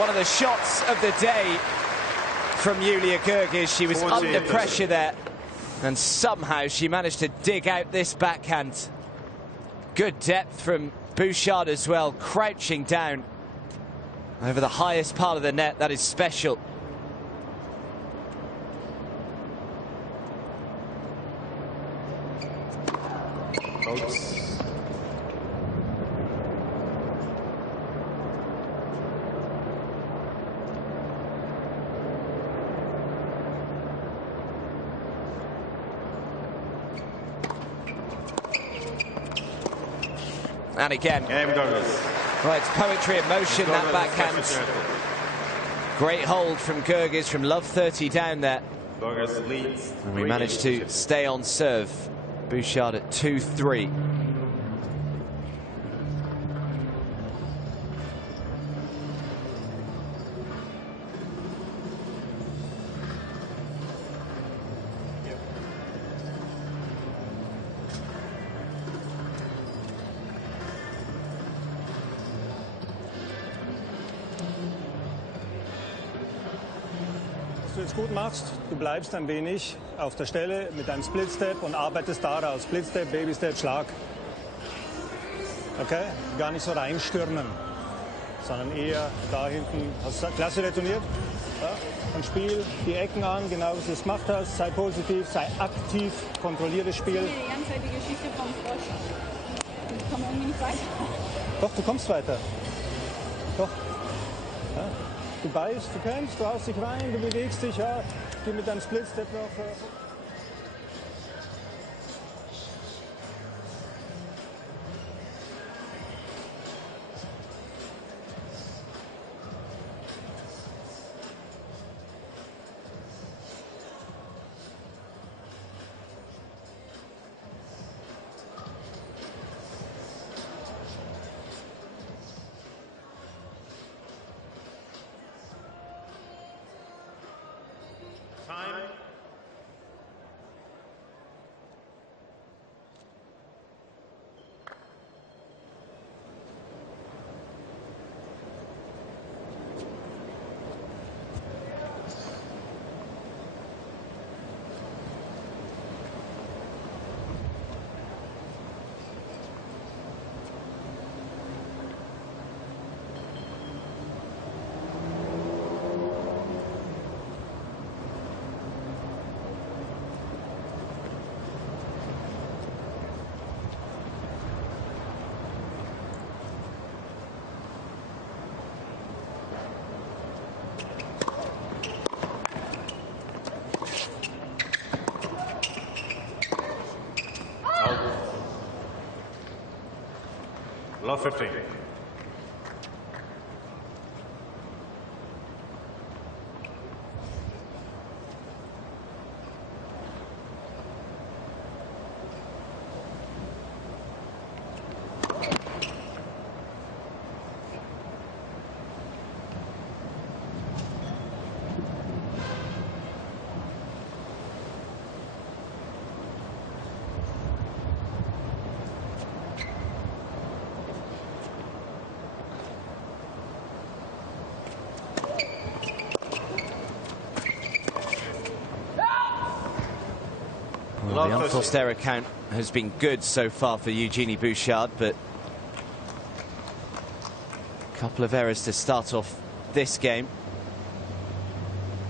One of the shots of the day from Julia Goerges. She was under pressure there, and somehow she managed to dig out this backhand. Good depth from Bouchard as well, crouching down over the highest part of the net. That is special. Oops. And again. Right, it's poetry in motion, that backhand. Great hold from Goerges from love 30 down there. And we managed to stay on serve. Bouchard at 2-3. Was du jetzt gut machst, du bleibst ein wenig auf der Stelle mit deinem Split-Step und arbeitest daraus. Split-Step, Baby-Step, Schlag. Okay? Gar nicht so reinstürmen, sondern eher da hinten. Hast du klasse retourniert? Ja? Und spiel die Ecken an, genau wie du es gemacht hast. Sei positiv, sei aktiv, kontrolliere das Spiel. Die ganze Zeit die Geschichte vom Frosch. Ich komme irgendwie nicht weiter. Doch, du kommst weiter. Doch. Ja? Du beißt, du kämpfst, du haust dich rein, du bewegst dich, ja. Geh mit deinem Split-Step noch. Time. Love 15. Well, the unforced error count has been good so far for Eugenie Bouchard, but a couple of errors to start off this game.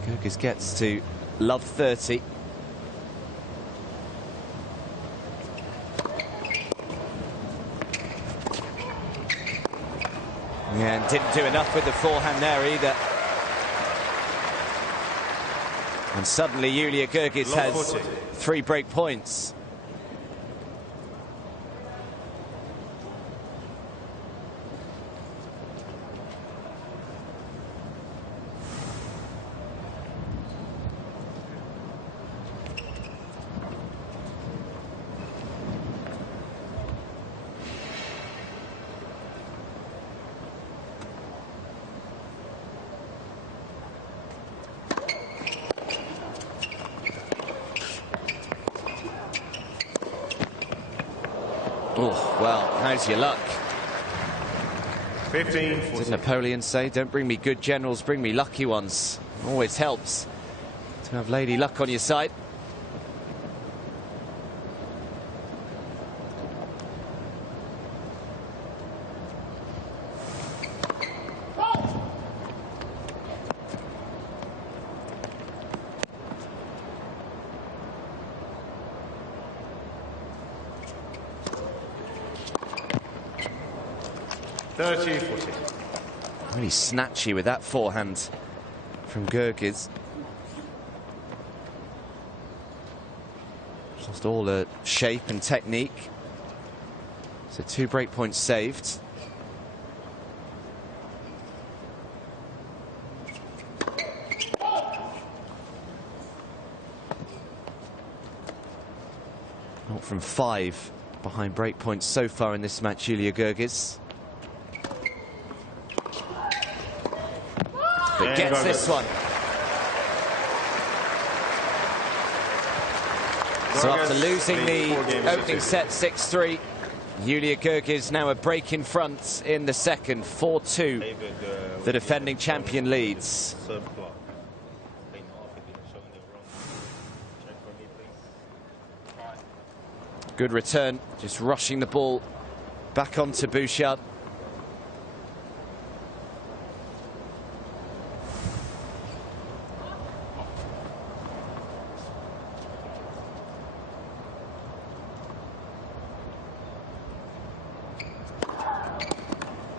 Goerges gets to love 30. Yeah, and didn't do enough with the forehand there either. And suddenly Julia Goerges has 3 break points. Oh, well, how's your luck? 15-14. Did Napoleon say, don't bring me good generals, bring me lucky ones? Always helps to have Lady Luck on your side. Really snatchy with that forehand from Goerges. Lost all the shape and technique. So 2 break points saved. Not from 5 behind break points so far in this match, Julia Goerges. But gets this one. So after losing the opening set 6-3, Julia Goerges now a break in front in the second. 4-2. The defending champion leads. Good return, just rushing the ball back onto Bouchard.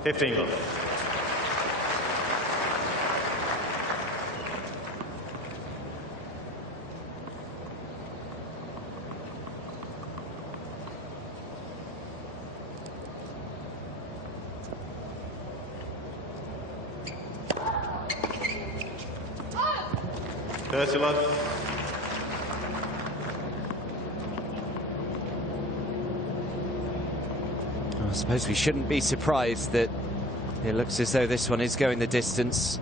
$15. I suppose we shouldn't be surprised that it looks as though this one is going the distance.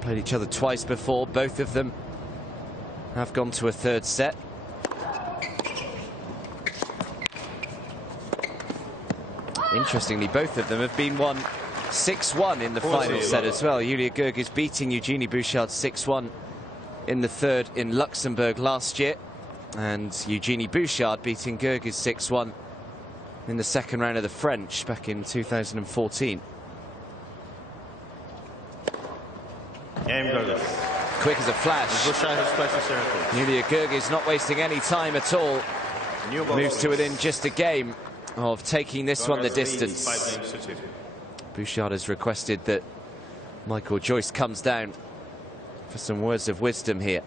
Played each other twice before. Both of them have gone to a third set. Interestingly, both of them have been won 6-1 in the final set as well. Julia Goerges beating Eugenie Bouchard 6-1 in the third in Luxembourg last year, and Eugenie Bouchard beating Goerges 6-1 in the second round of the French back in 2014. Quick as a flash. Julia Goerges not wasting any time at all. Moves to within just a game of taking this one the distance. Bouchard has requested that Michael Joyce comes down for some words of wisdom here.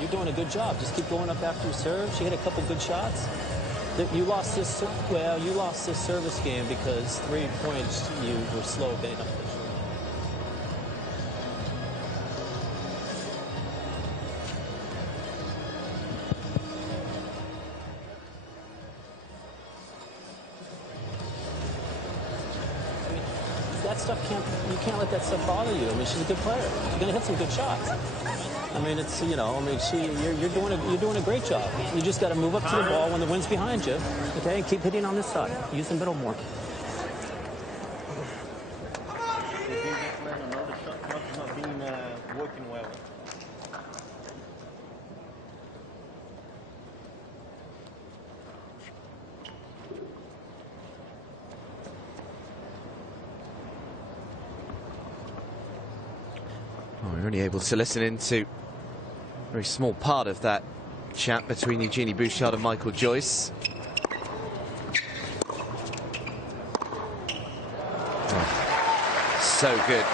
You're doing a good job. Just keep going up after your serve. She hit a couple good shots. You lost this. Well, you lost this service game because 3 points you were slow getting up the short. I mean, that stuff you can't let that stuff bother you. I mean, she's a good player. She's gonna hit some good shots. I mean, it's, you know, I mean, you're doing a great job. You just got to move up to the ball when the wind's behind you, okay, and keep hitting on this side. Use the middle more. Oh, we're only able to listen into a very small part of that chat between Eugenie Bouchard and Michael Joyce. so good.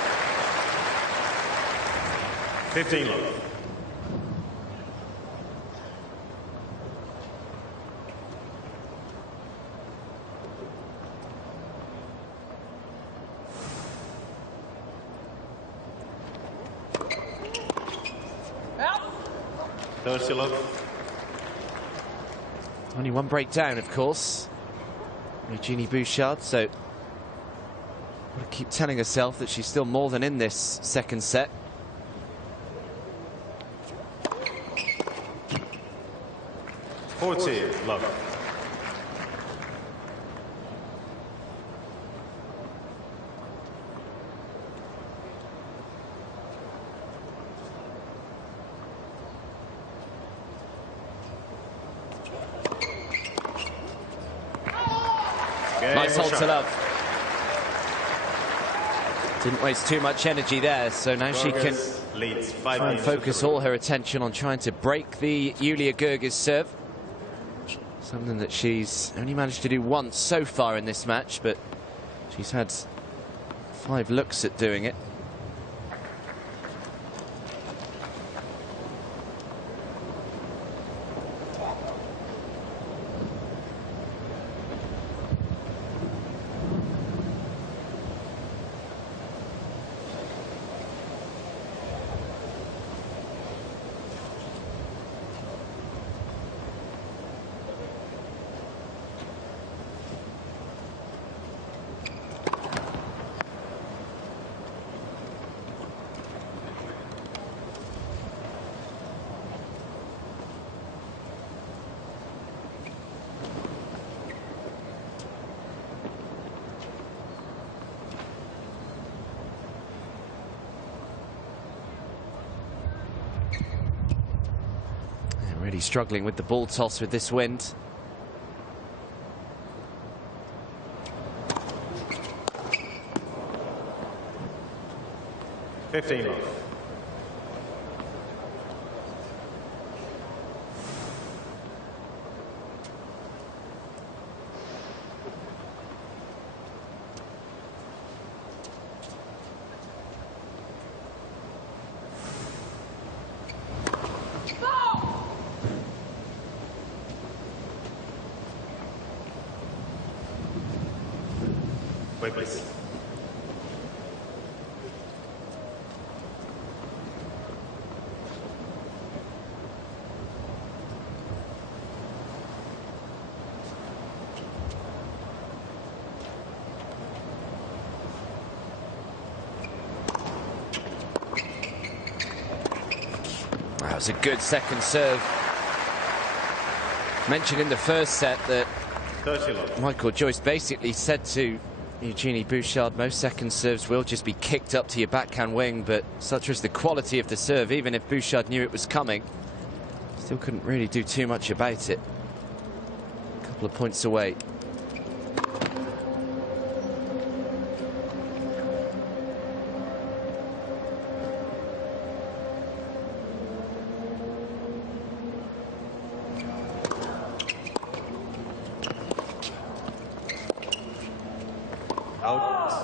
15 love. Only one breakdown, of course. Eugenie Bouchard, so I'll keep telling herself that she's still more than in this second set. Love. Nice hold to love. Didn't waste too much energy there, so now she can try and focus all her attention on trying to break the Julia Goerges serve. Something that she's only managed to do once so far in this match, but she's had 5 looks at doing it. Really struggling with the ball toss with this wind. Wait, please. That was a good second serve. Mentioned in the first set that Michael Joyce basically said to Eugenie Bouchard, most second serves will just be kicked up to your backhand wing, but such was the quality of the serve, even if Bouchard knew it was coming, still couldn't really do too much about it. A couple of points away. Out.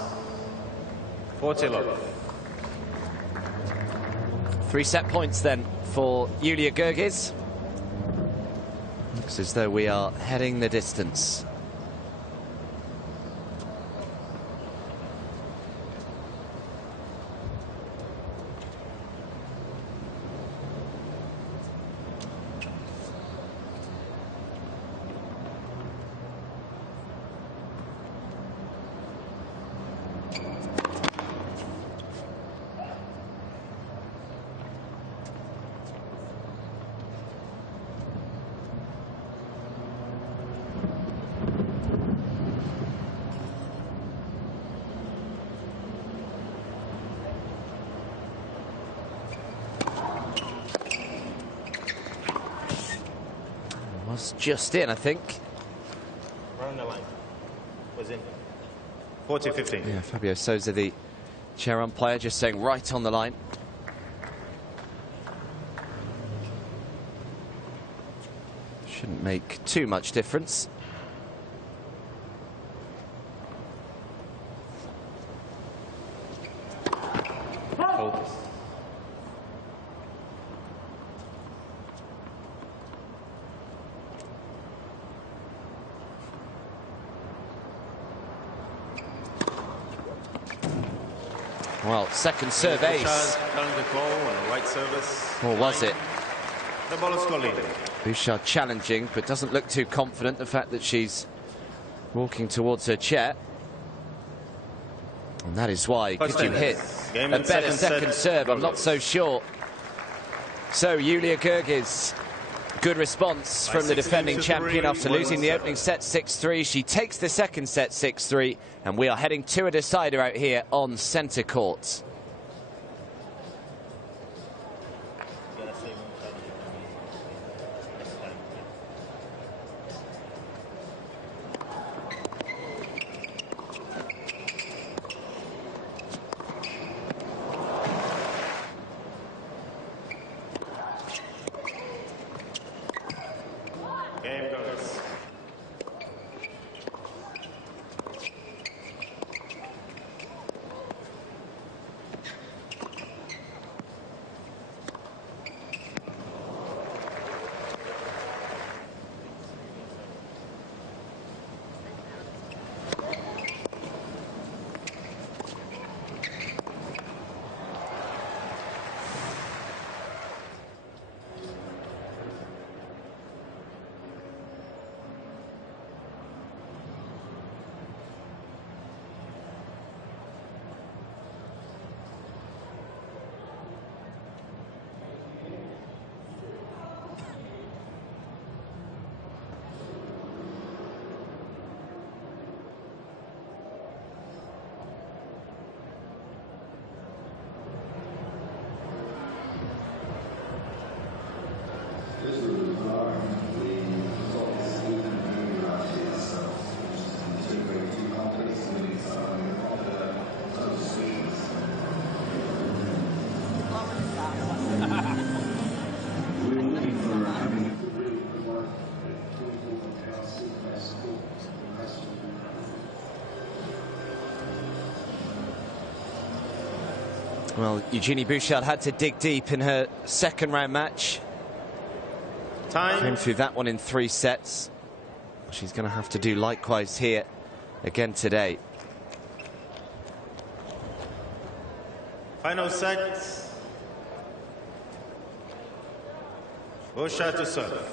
40 love. 3 set points then for Julia Goerges. Looks as though we are heading the distance. Was just in, I think. Around the line. Was in. 40-15. Yeah, Fabio Souza, the chair umpire, just saying right on the line. Shouldn't make too much difference. Well, second serve ace. Challenge the call on the right service. Or was it? The ball is calling. Bouchard challenging, but doesn't look too confident. The fact that she's walking towards her chair. And that is why, could you hit a better second serve? I'm not so sure. So, Julia Goerges, good response from the defending champion after losing the opening set 6-3. She takes the second set 6-3, and we are heading to a decider out here on centre court. Well, Eugenie Bouchard had to dig deep in her second round match. Came through that one in 3 sets. She's going to have to do likewise here again today. Final set. Bouchard to serve.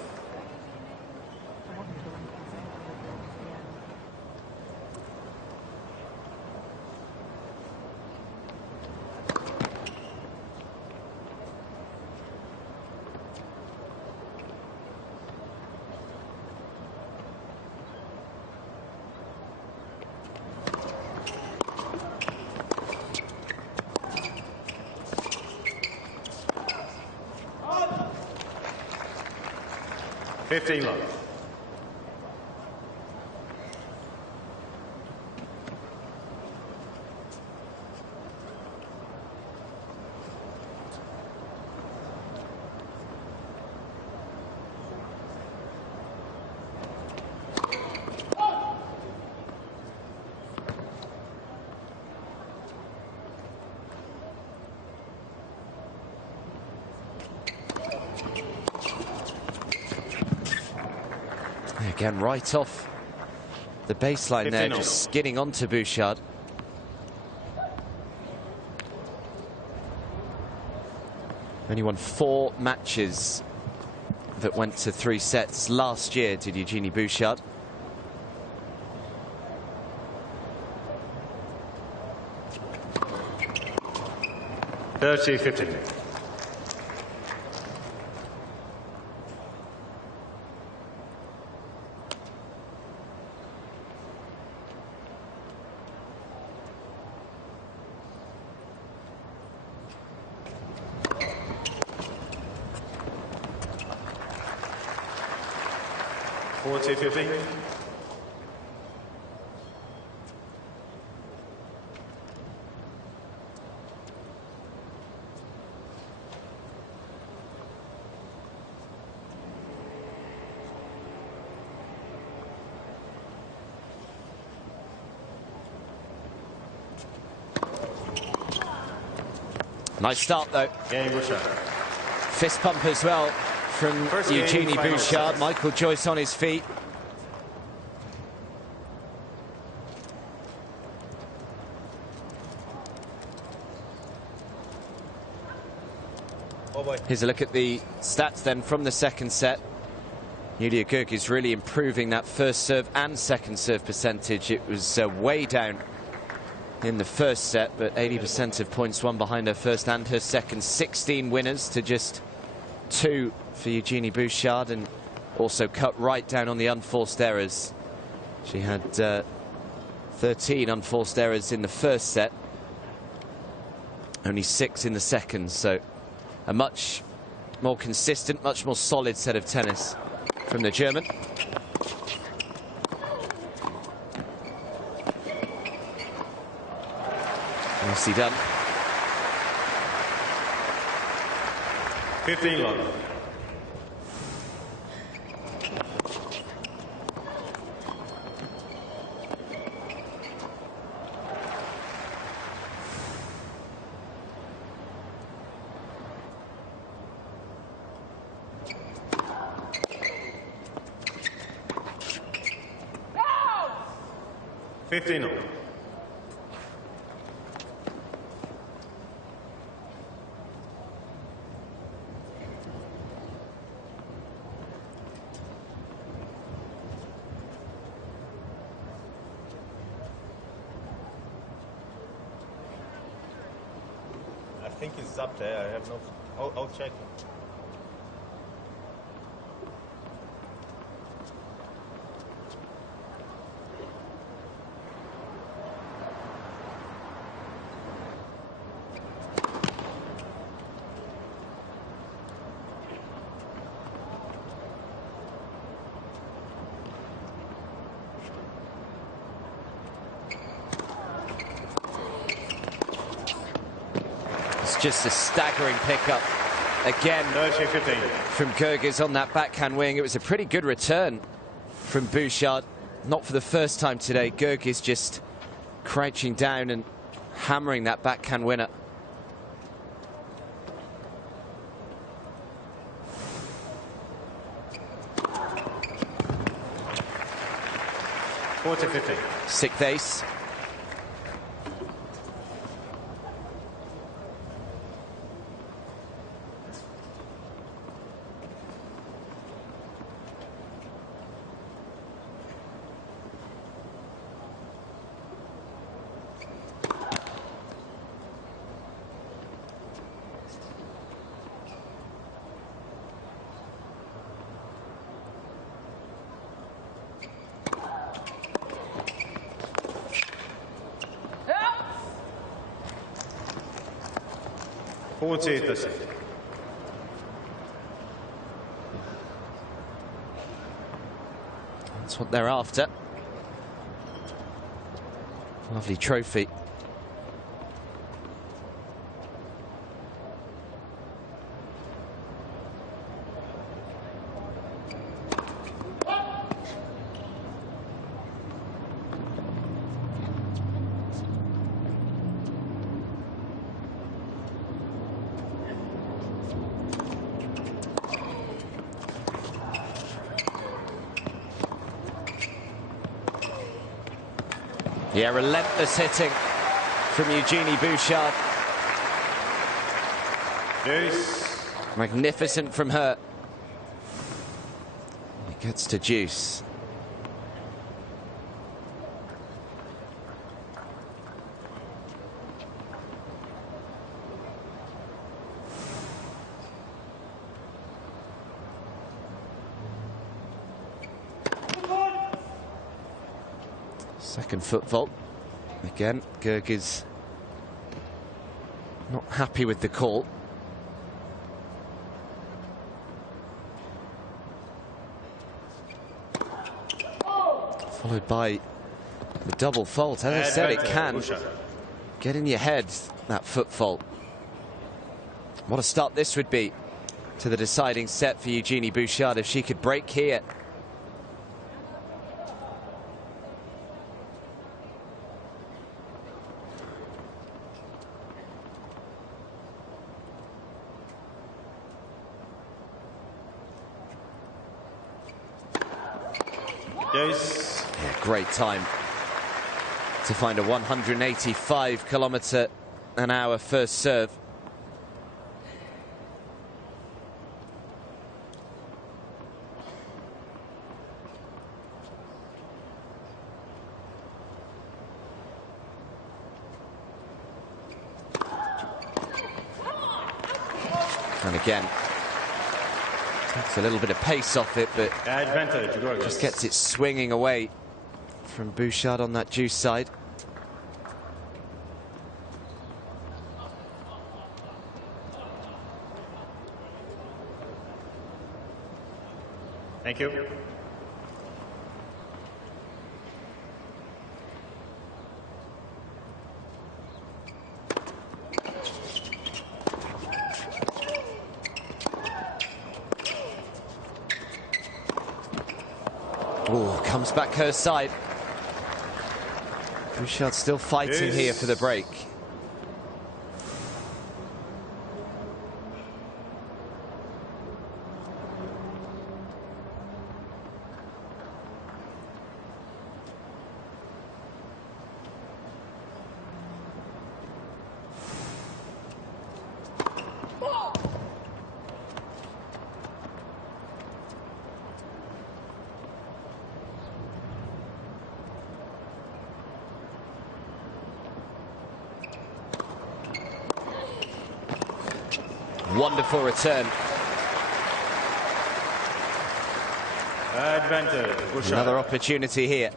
Love. Again, right off the baseline there, just skidding onto Bouchard. Only won 4 matches that went to 3 sets last year, did Eugenie Bouchard. (30-15). Nice start, though. Fist pump as well from Eugenie Bouchard. Michael Joyce on his feet. Here's a look at the stats then from the second set. Julia Goerges really improving that first serve and second serve percentage. It was way down in the first set, but 80% of points won behind her first and her second. 16 winners to just 2 for Eugenie Bouchard, and also cut right down on the unforced errors. She had 13 unforced errors in the first set, only 6 in the second, so a much more consistent, much more solid set of tennis from the German. Nicely done. 15 love. No! 15 love. I think it's up there. I have no. I'll check it. Just a staggering pickup again from Goerges on that backhand wing. It was a pretty good return from Bouchard. Not for the first time today. Goerges just crouching down and hammering that backhand winner. Sixth ace. That's what they're after. Lovely trophy. Yeah, relentless hitting from Eugenie Bouchard. Deuce. Magnificent from her. It gets to deuce. Second foot vault. Again, Goerges not happy with the call. Followed by the double fault. As I said, it can get in your head, that foot fault. What a start this would be to the deciding set for Eugenie Bouchard if she could break here. Yes. Yeah, great time to find a 185 km/h first serve. Again, takes a little bit of pace off it, but Advantage, Goerges. just gets it swinging away from Bouchard on that juice side. Thank you. Oh, comes back her side. Bouchard still fighting here for the break. Wonderful return. Advantage, Bouchard. Another opportunity here.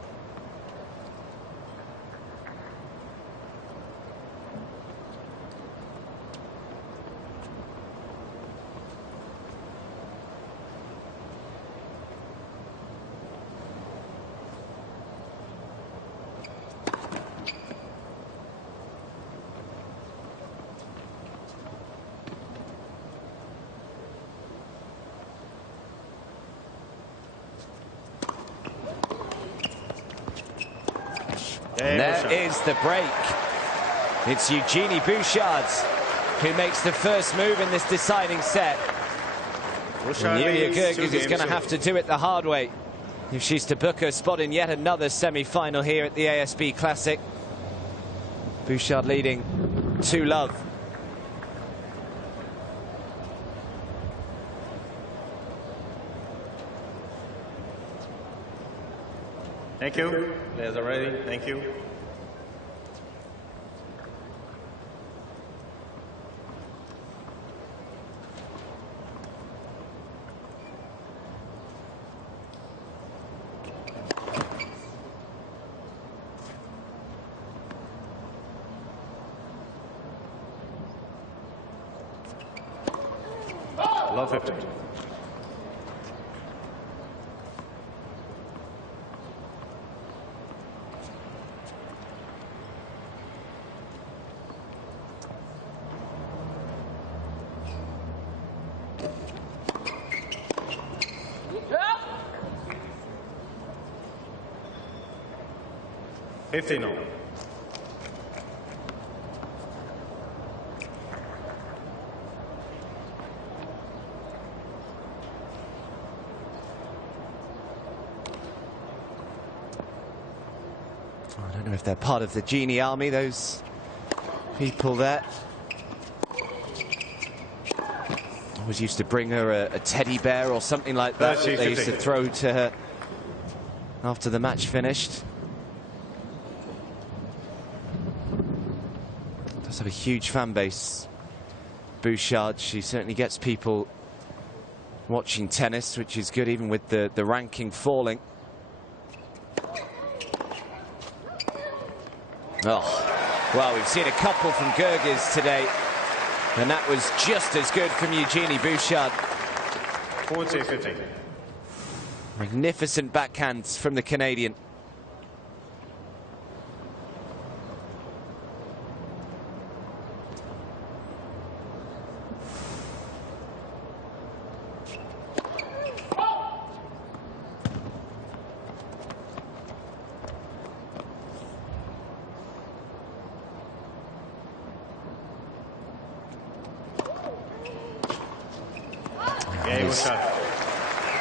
And there is the break. It's Eugenie Bouchard who makes the first move in this deciding set. Julia Goerges is going to have to do it the hard way if she's to book her spot in yet another semi-final here at the ASB Classic. Bouchard leading 2-love. Thank you. Players are ready. Thank you. Love 50. No. I don't know if they're part of the Genie army, those people there. Always used to bring her a teddy bear or something like that that they used to throw to her after the match finished. Does have a huge fan base, Bouchard. She certainly gets people watching tennis, which is good, even with the ranking falling. Oh, well, we've seen a couple from Goerges today, and that was just as good from Eugenie Bouchard. 40-50. Magnificent backhands from the Canadian.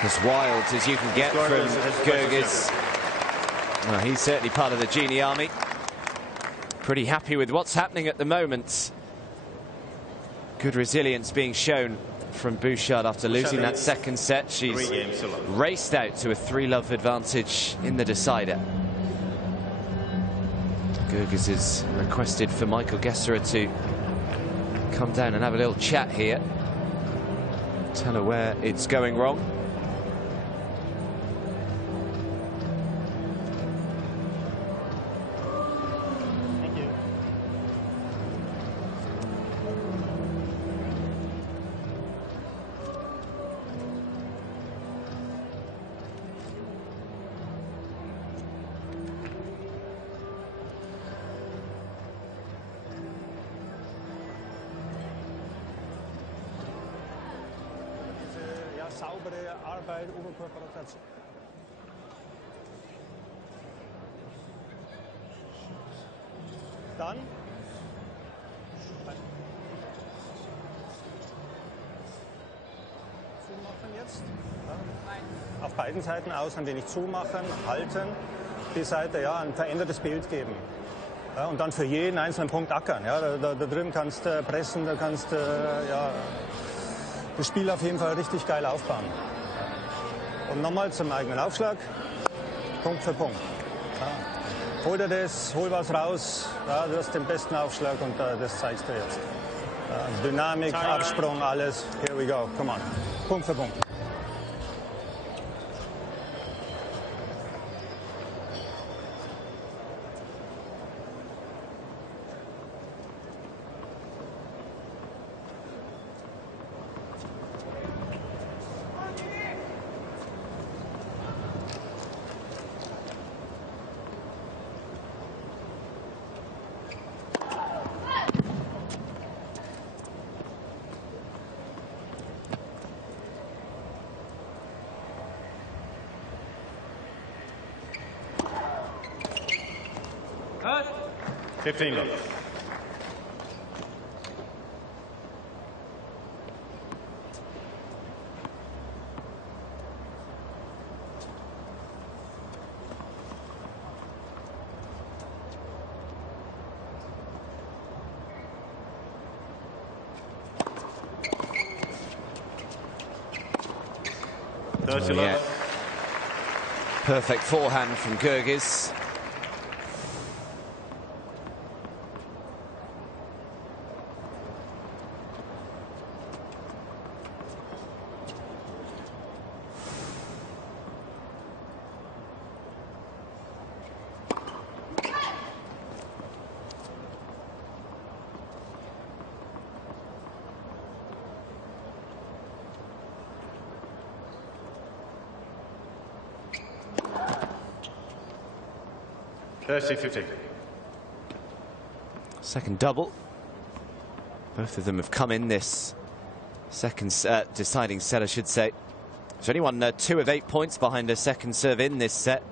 As wild as you can get from Goerges. Well, he's certainly part of the Genie army. Pretty happy with what's happening at the moment. Good resilience being shown from Bouchard after losing that second set. She's raced out to a 3-love advantage in the decider. Goerges has requested for Michael Gesserer to come down and have a little chat here. Tell her where it's going wrong. Thank you. Ja, saubere Arbeit, Oberkörperrotation. Dann zumachen jetzt. Ja. Auf beiden Seiten aus, ein wenig zumachen, halten. Die Seite, ja, ein verändertes Bild geben. Ja, und dann für jeden einzelnen Punkt ackern. Ja. Da drüben kannst du pressen, da kannst du ja, das Spiel auf jeden Fall richtig geil aufbauen. Und nochmal zum eigenen Aufschlag, Punkt für Punkt. Ja. Hol dir das, hol was raus, ja, du hast den besten Aufschlag und das zeigst du jetzt. Ja, Dynamik, Absprung, alles, here we go, come on, Punkt für Punkt. Cut. 15 love. Oh, yeah. Perfect forehand from Goerges. Second double. Both of them have come in this second deciding set, I should say. There's only won 2 of 8 points behind her second serve in this set.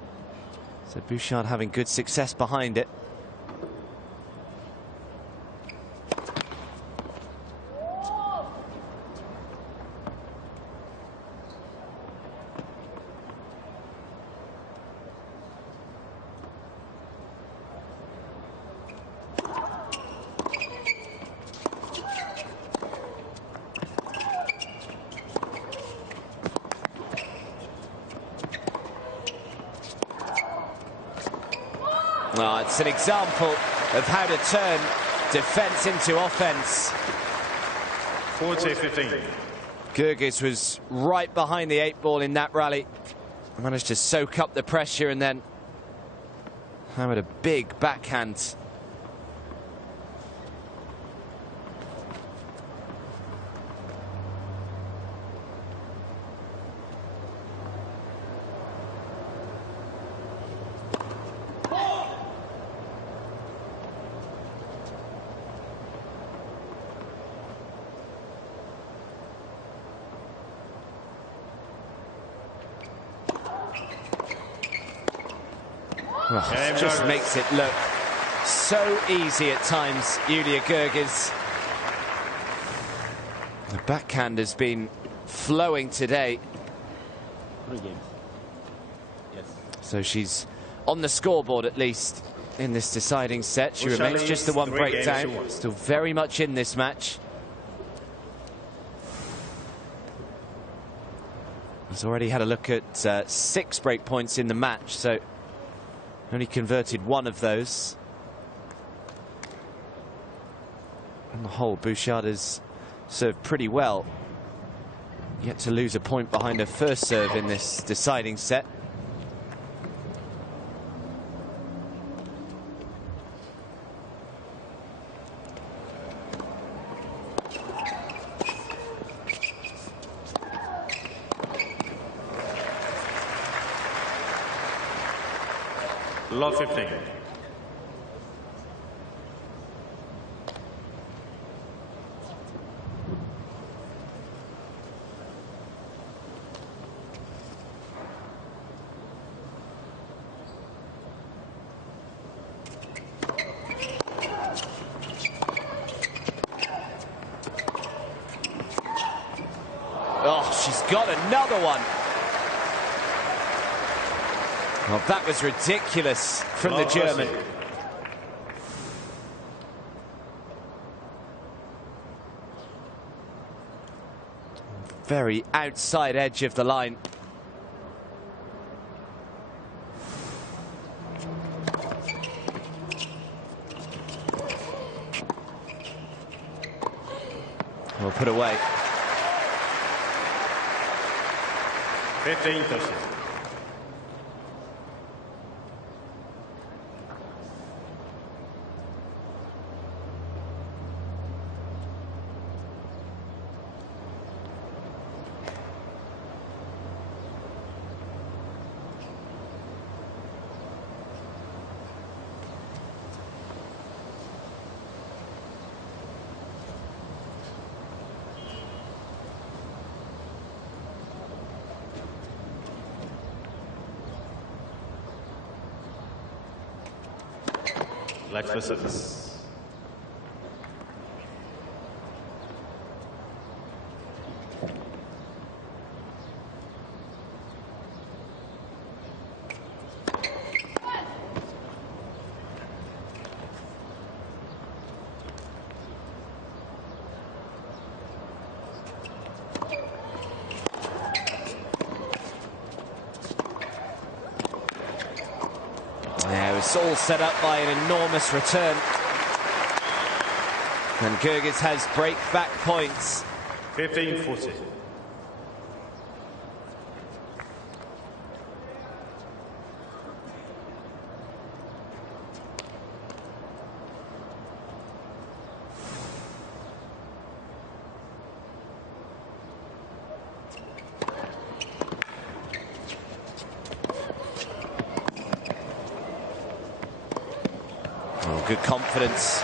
So Bouchard having good success behind it. Oh, it's an example of how to turn defence into offence. 40-15. Goerges was right behind the 8-ball in that rally. Managed to soak up the pressure and then hammered a big backhand. Well, just makes it look so easy at times, Julia Goerges. The backhand has been flowing today. 3 games. Yes. So she's on the scoreboard at least in this deciding set. She remains just the 1 breakdown. Still very much in this match. Has already had a look at 6 break points in the match, so only converted 1 of those. On the whole, Bouchard has served pretty well Yet to lose a point behind her first serve in this deciding set. Love 15. Oh, she's got another one. Well, that was ridiculous from the German. Very outside edge of the line. We'll put away. 15-13. Black for service. Yeah, it was all set up by an enormous return. And Goerges has break-back points. 15-14. Oh, good confidence.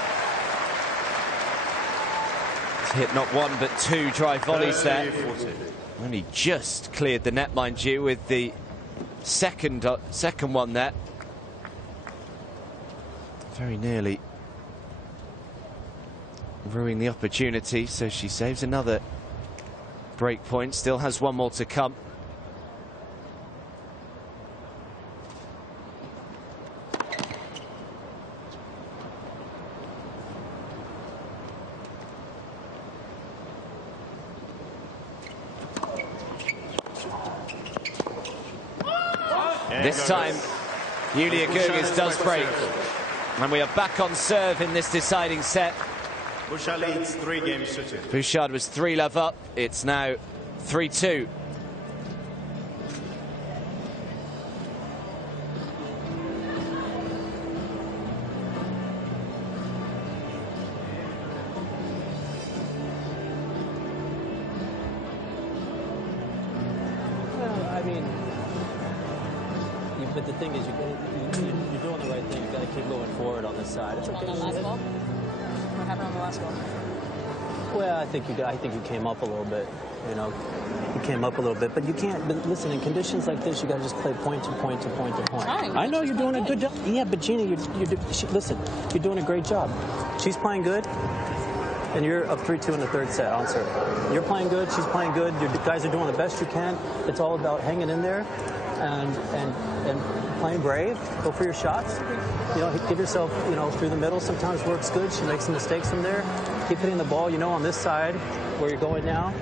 Hit not one but two dry volleys there. Only just cleared the net, mind you, with the second one there. Very nearly ruining the opportunity, so she saves another break point. Still has one more to come. This time, Julia Goerges does break. And we are back on serve in this deciding set. Bouchard leads 3 games to 2. Bouchard was 3-love up. It's now 3-2. Well, I mean, but the thing is, you're doing the right thing. You got to keep going forward on this side. It's okay. On the last ball? What happened on the last ball? Well, I think you came up a little bit. You know, you came up a little bit, but you can't. But listen, in conditions like this, you got to just play point to point to point to point. Fine. I know you're doing a good job. Yeah, but Jeannie, listen, you're doing a great job. She's playing good, and you're up 3-2 in the third set on serve. You're playing good. She's playing good. You guys are doing the best you can. It's all about hanging in there, and playing brave. Go for your shots. You know, give yourself, you know, through the middle. Sometimes works good. She makes some mistakes from there. Keep hitting the ball. You know, on this side where you're going now,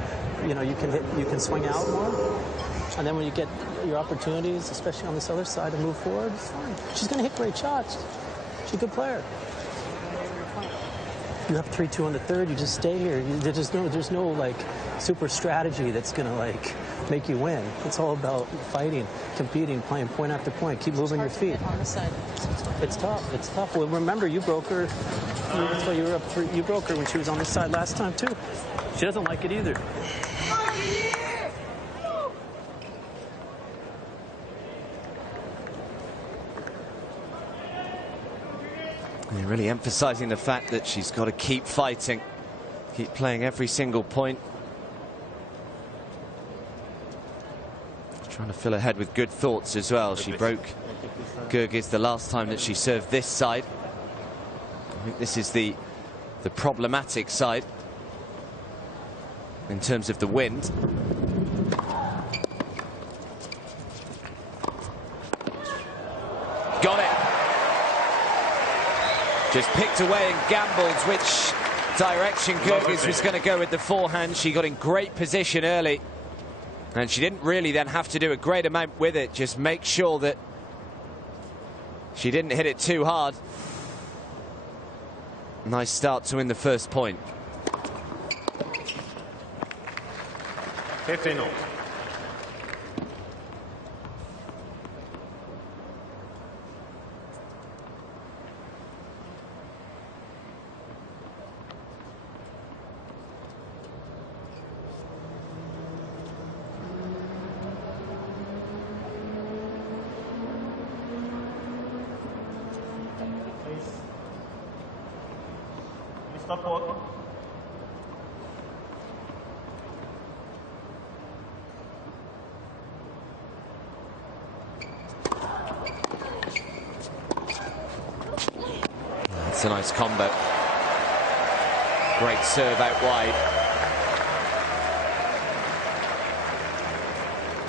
you know, you can swing out more. And then when you get your opportunities, especially on this other side, to move forward, it's fine. She's going to hit great shots. She's a good player. you have 3-2 on the third, you just stay here. There's no like super strategy that's gonna like make you win. It's all about fighting, competing, playing point after point. Keep moving your feet. On the side. It's tough. It's tough. Well, remember you broke her. That's why you were up. You broke her when she was on this side last time too. She doesn't like it either. They're really emphasizing the fact that she's got to keep fighting, keep playing every single point. Trying to fill her head with good thoughts as well. She broke Goerges the last time that she served this side. I think this is the problematic side in terms of the wind. Got it. Just picked away and gambled which direction Goerges was going to go with the forehand. She got in great position early, and she didn't really then have to do a great amount with it. Just make sure that she didn't hit it too hard. Nice start to win the first point. 15-0. Stop walking. That's a nice combo. Great serve out wide.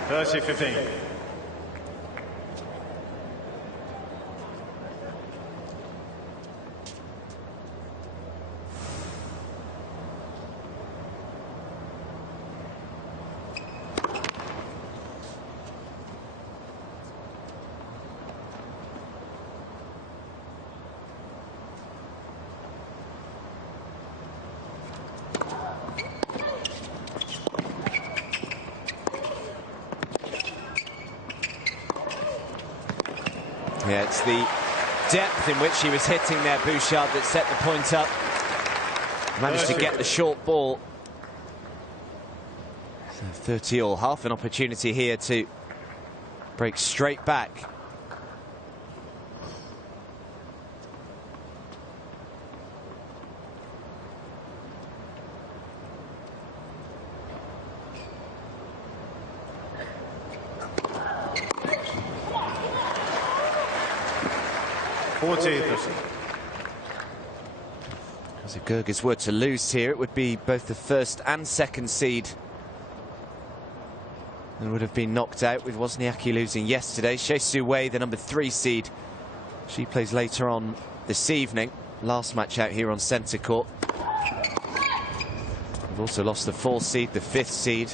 30-15. Yeah, it's the depth in which he was hitting there, Bouchard, that set the point up. Managed to get the short ball. So 30-all, half an opportunity here to break straight back. As if Goerges were to lose here, it would be both the first and second seed and would have been knocked out, with Wozniacki losing yesterday. Shea Su Wei, the number 3 seed, she plays later on this evening. Last match out here on centre court. We've also lost the 4th seed, the 5th seed,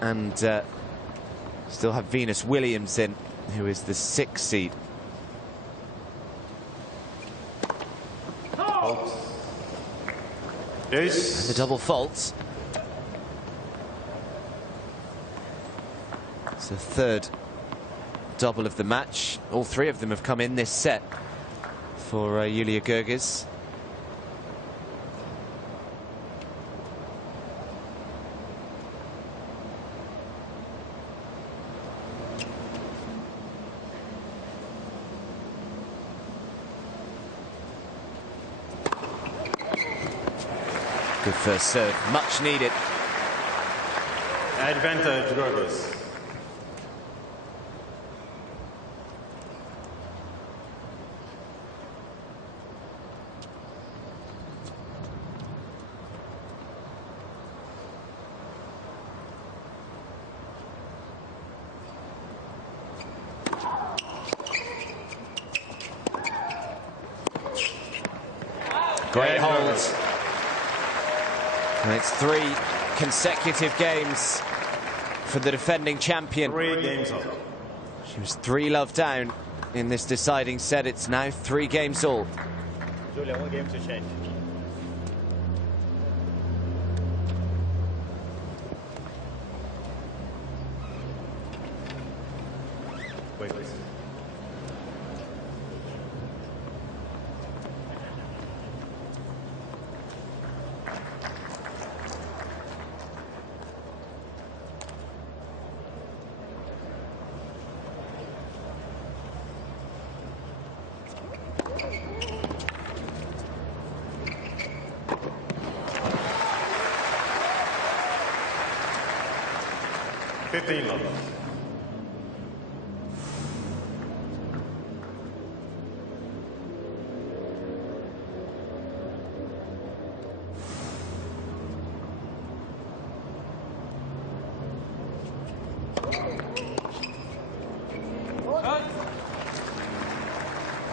and still have Venus Williams in, who is the 6th seed. And the double faults. It's the 3rd double of the match. All 3 of them have come in this set for Julia Goerges. Good first serve, much needed. Advantage, Goerges. Great hold. And it's 3 consecutive games for the defending champion. 3 games all. She was 3-love down in this deciding set. It's now 3 games all. Julia, 1 game to change. away, please. Love.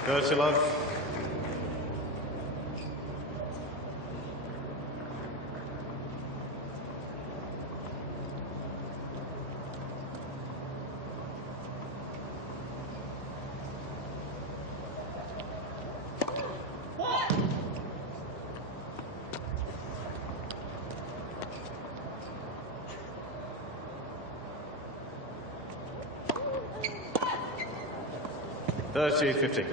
Dirty love. Dirty 50.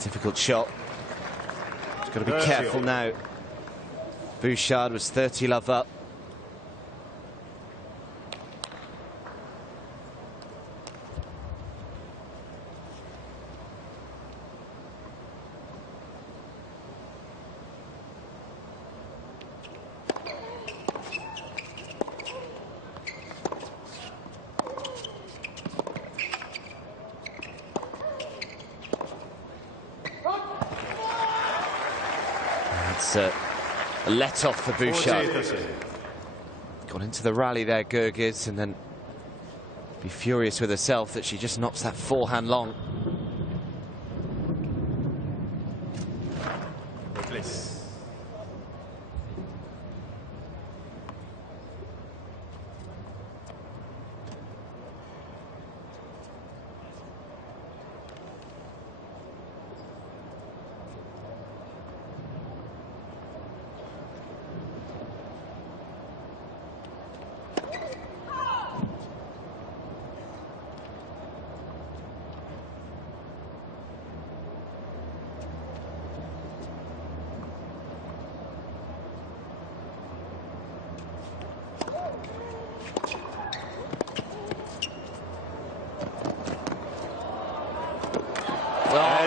Difficult shot. He's got to be careful now. Bouchard was 30 love up. It's a let off for Bouchard. Gone into the rally there, Goerges, and then be furious with herself that she just knocks that forehand long. Please.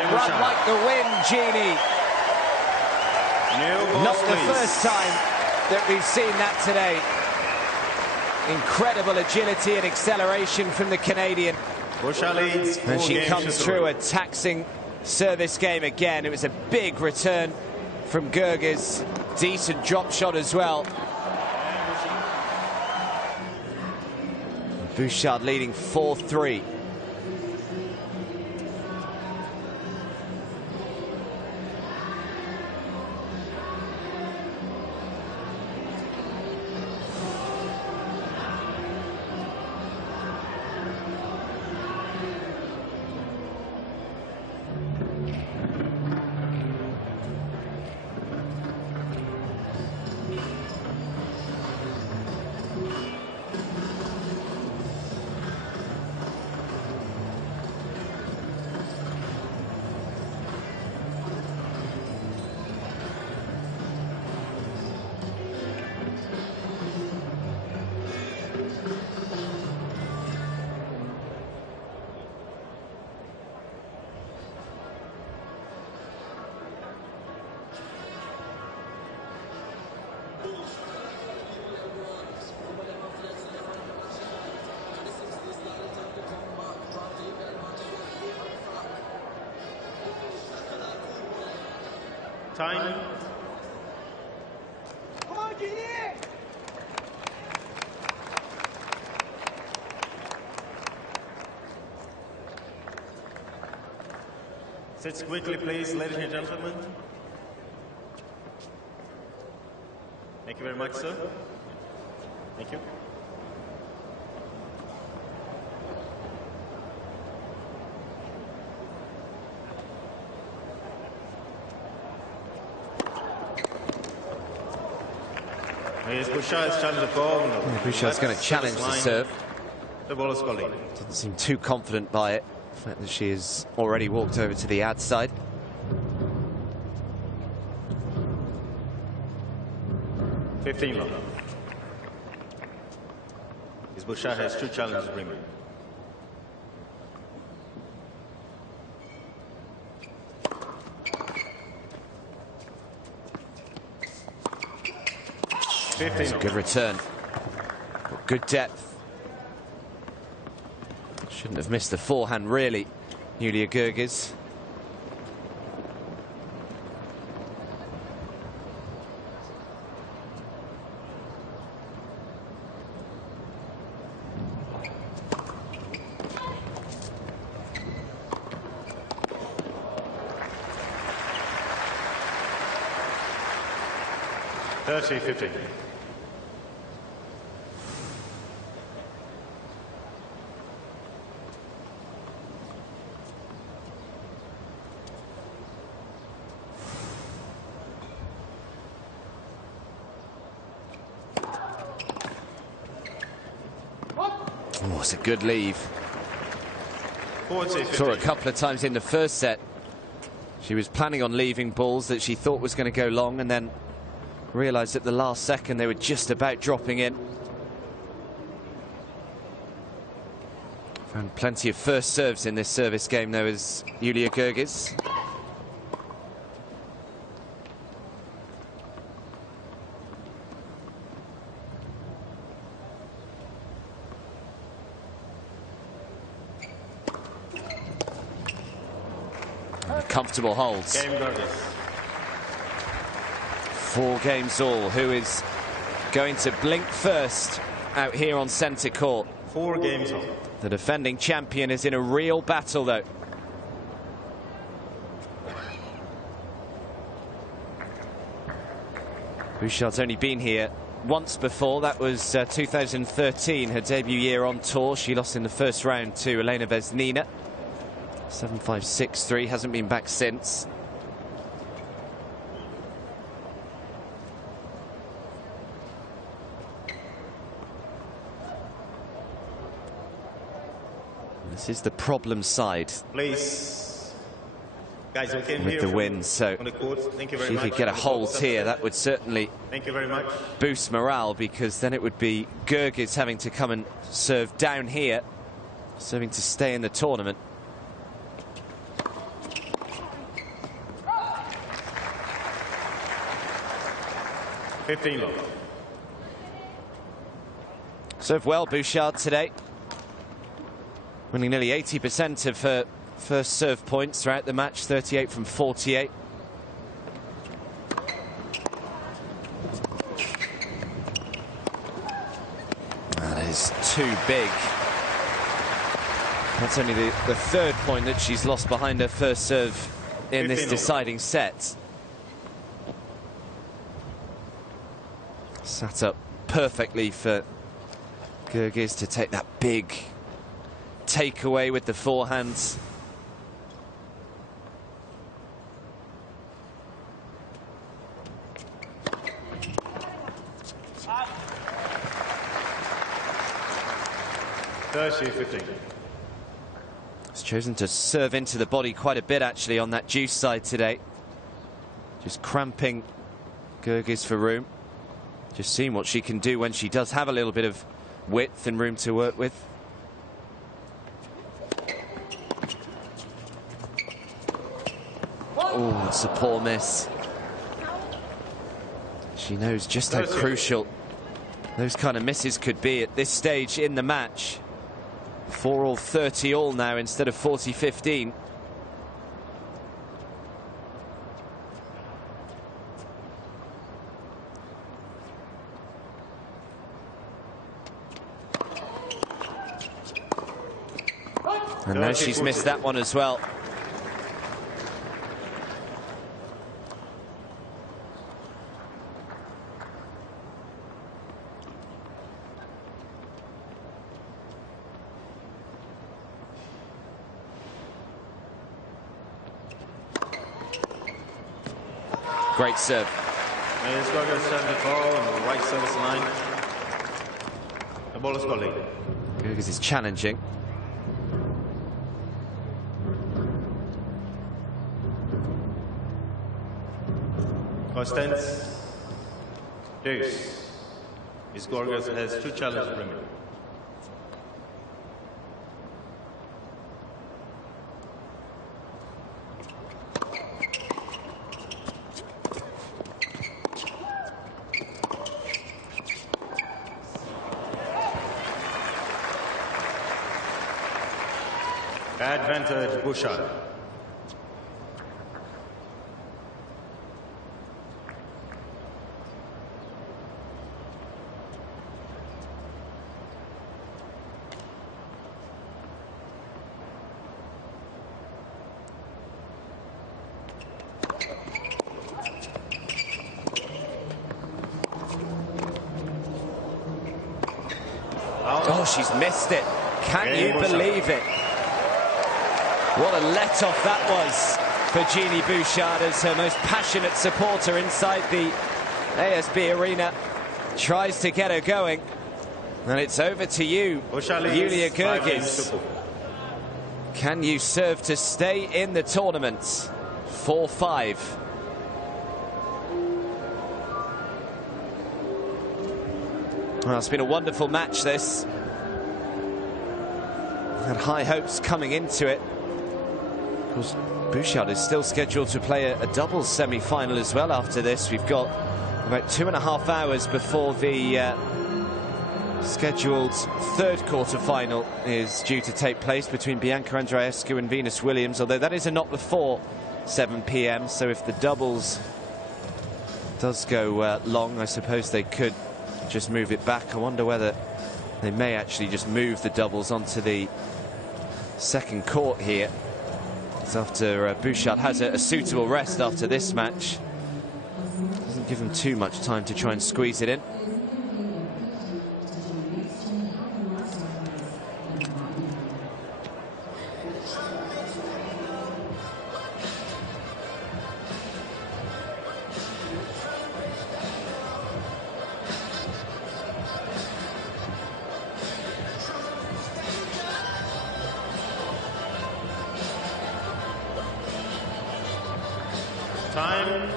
Run like the wind, Eugenie. Not the first time that we've seen that today. Incredible agility and acceleration from the Canadian. And she comes through a taxing service game again. It was a big return from Goerges. Decent drop shot as well. Bouchard leading 4-3. Time. Come on, Eugenie! Sit quickly, please, ladies and gentlemen. Thank you very much, sir. Thank you. Here's Bouchard, it's challenge the ball. Yeah, Bouchard's going to challenge the serve. The ball is calling. Doesn't seem too confident by it. The fact that she has already walked over to the ad side. $15. His Bouchard has 2 challenges remaining. It's a good return. Good depth. Shouldn't have missed the forehand, really, Julia Goerges. $30-15. Oh, it's a good leave. Saw her a couple of times in the first set. She was planning on leaving balls that she thought was going to go long, and then realised at the last second they were just about dropping in. Found plenty of first serves in this service game, though, as Julia Goerges. Comfortable holds. 4 games all. Who is going to blink first out here on centre court? 4 games all. The defending champion is in a real battle, though. Bouchard's only been here once before. That was 2013, her debut year on tour. She lost in the first round to Elena Vesnina. 7-5, 6-3, hasn't been back since. This is the problem side. Please. Guys, we came with here the win, so Thank you very she much. could get a hold here. That would certainly Thank you very much. boost morale, because then it would be Goerges having to come and serve down here, serving to stay in the tournament. $15. Served well, Bouchard, today. Winning nearly 80% of her first serve points throughout the match, 38 from 48. That is too big. That's only the 3rd point that she's lost behind her first serve in this deciding set. Sat up perfectly for Goerges to take that big takeaway with the forehands. He's chosen to serve into the body quite a bit, actually, on that deuce side today. Just cramping Goerges for room. Just seeing what she can do when she does have a little bit of width and room to work with. Oh, it's a poor miss. She knows just how crucial those kind of misses could be at this stage in the match. 4-all, 30-all now instead of 40-15. And now she's missed that one as well. Great serve. It's Goerges serving the ball on the right service line. The ball is volley. Goerges is challenging. Constance. Deuce. Miss Goerges has 2 challenges remaining. Advantage, Bouchard. Oh, she's missed it. Can you believe it? What a let-off that was for Eugenie Bouchard as her most passionate supporter inside the ASB arena tries to get her going. And it's over to you, Julia Goerges. Can you serve to stay in the tournament? 4-5. Well, it's been a wonderful match, this. Had high hopes coming into it. Of course, Bouchard is still scheduled to play a doubles semi-final as well after this. We've got about 2.5 hours before the scheduled third quarter-final is due to take place between Bianca Andreescu and Venus Williams, although that is a not before 7 p.m. So if the doubles does go long, I suppose they could just move it back. I wonder whether they may actually just move the doubles onto the second court here. After Bouchard has a suitable rest after this match. Doesn't give him too much time to try and squeeze it in. Time.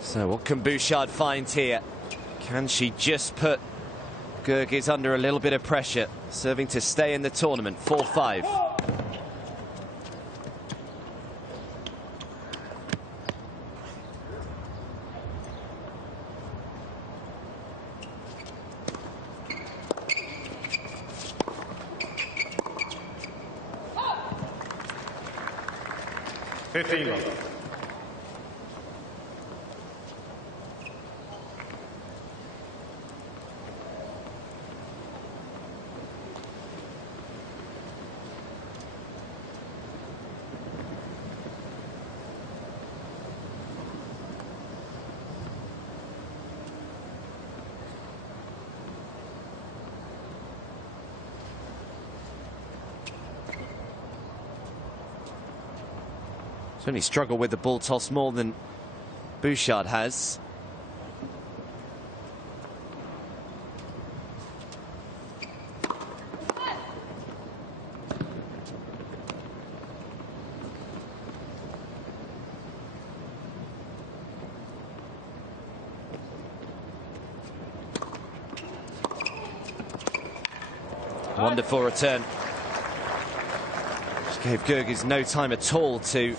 So what can Bouchard find here? Can she just put Goerges under a little bit of pressure? Serving to stay in the tournament. 4-5. Certainly struggled with the ball toss more than Bouchard has. Wonderful return. Just gave Goerges no time at all to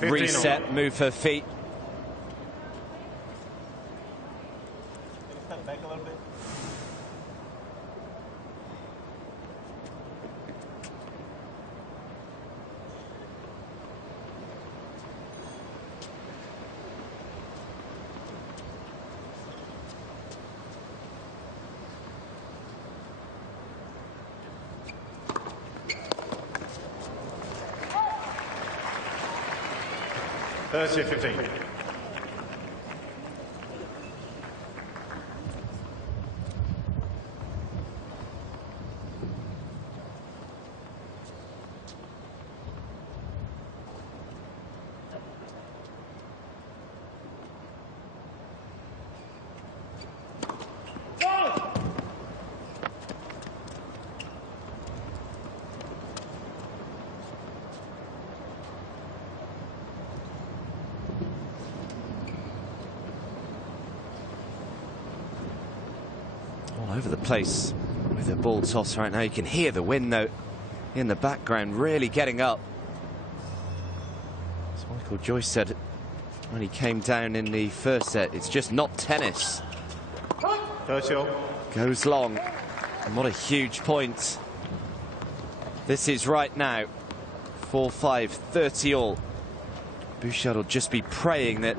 reset, move her feet. Step back a little bit. 30-15. All over the place with the ball toss right now. You can hear the wind though in the background really getting up. As Michael Joyce said when he came down in the first set, it's just not tennis. Goes long, and what a huge point this is right now. 4-5, 30 all. Bouchard will just be praying that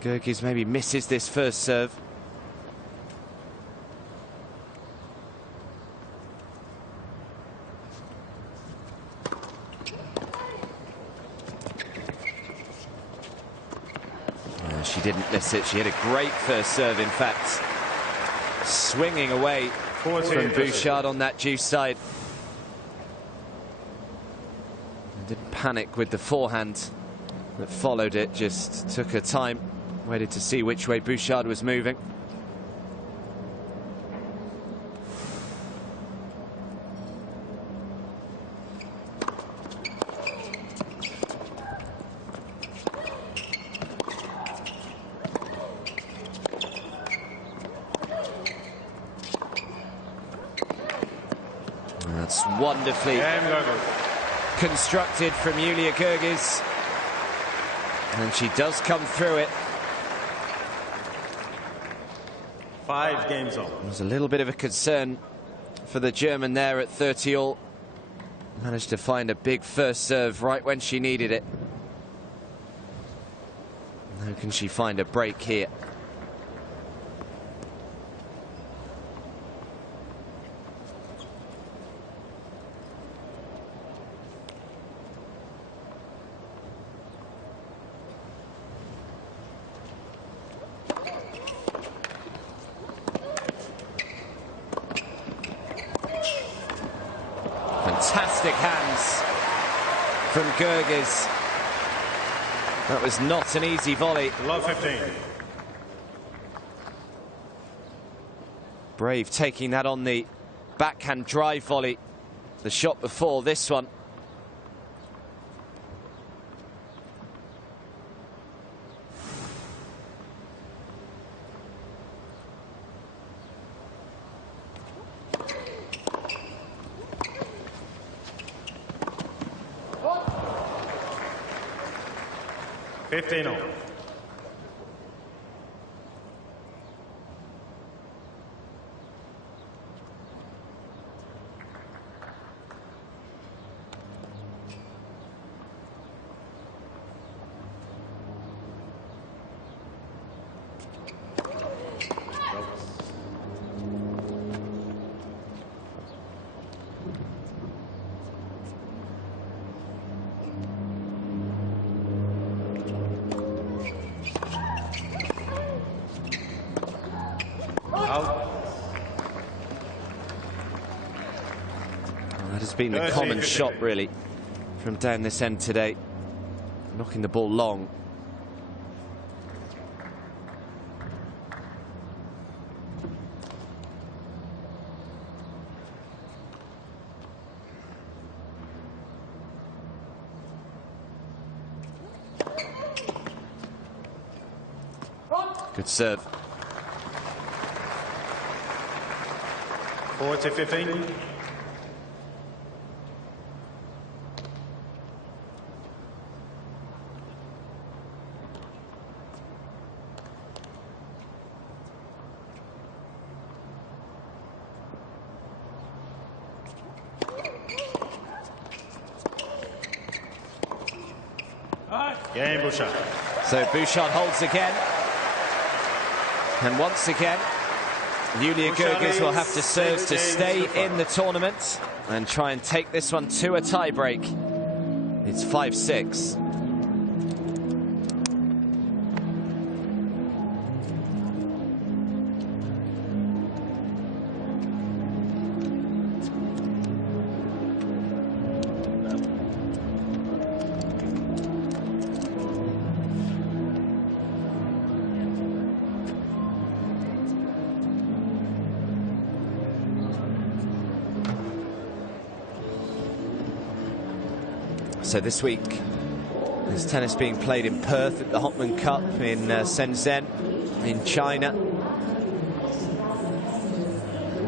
Goerges maybe misses this first serve. She didn't miss it. She had a great first serve, in fact. Swinging away from Bouchard on that juice side. And didn't panic with the forehand that followed it, just took her time, waited to see which way Bouchard was moving. That's wonderfully constructed from Julia Goerges. And she does come through it. 5 games on. There was a little bit of a concern for the German there at 30 all. Managed to find a big first serve right when she needed it. How can she find a break here? Fantastic hands from Goerges. That was not an easy volley. Love 15. Brave taking that on the backhand drive volley. The shot before this one. That has been the common shot, really, from down this end today. Knocking the ball long. Good serve. 40-15. Game Bouchard. So Bouchard holds again. And once again, Julia Goerges will have to serve to stay in the tournament and try and take this one to a tie break. It's 5-6. So this week there's tennis being played in Perth at the Hopman Cup, in Shenzhen in China.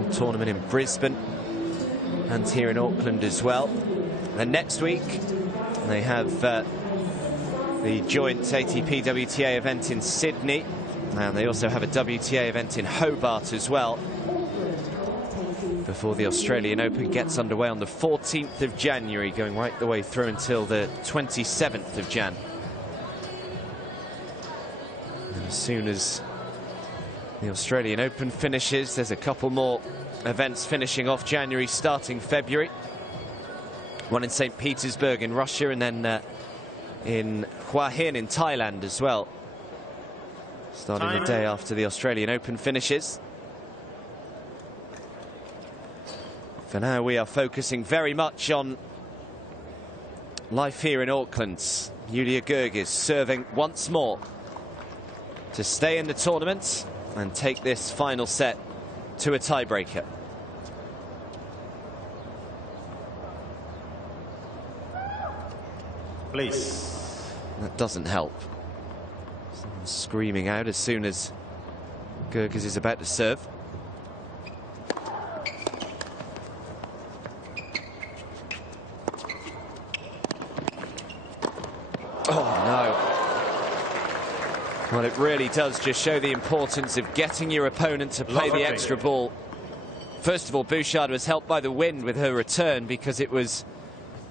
A tournament in Brisbane and here in Auckland as well. And next week they have the joint ATP WTA event in Sydney, and they also have a WTA event in Hobart as well, before the Australian Open gets underway on the 14th of January, going right the way through until the 27th of Jan. And as soon as the Australian Open finishes, there's a couple more events finishing off January, starting February. One in St. Petersburg in Russia, and then in Hua Hin in Thailand as well, starting the day after the Australian Open finishes. For now, we are focusing very much on life here in Auckland. Julia Goerges serving once more to stay in the tournament and take this final set to a tiebreaker. Please. That doesn't help. Someone screaming out as soon as Goerges is about to serve. Oh, no. Well, it really does just show the importance of getting your opponent to play the extra ball. First of all, Bouchard was helped by the wind with her return, because it was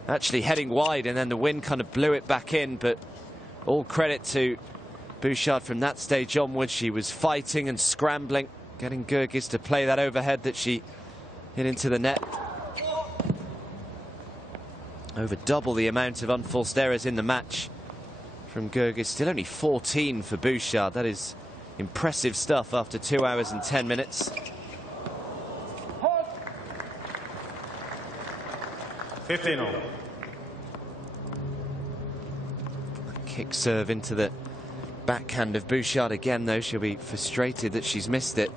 actually heading wide and then the wind kind of blew it back in. But all credit to Bouchard from that stage onwards. She was fighting and scrambling, getting Goerges to play that overhead that she hit into the net. Over double the amount of unforced errors in the match from Goerges. Still only 14 for Bouchard. That is impressive stuff after 2 hours and 10 minutes. 15-all. Kick serve into the backhand of Bouchard again, though. She'll be frustrated that she's missed it.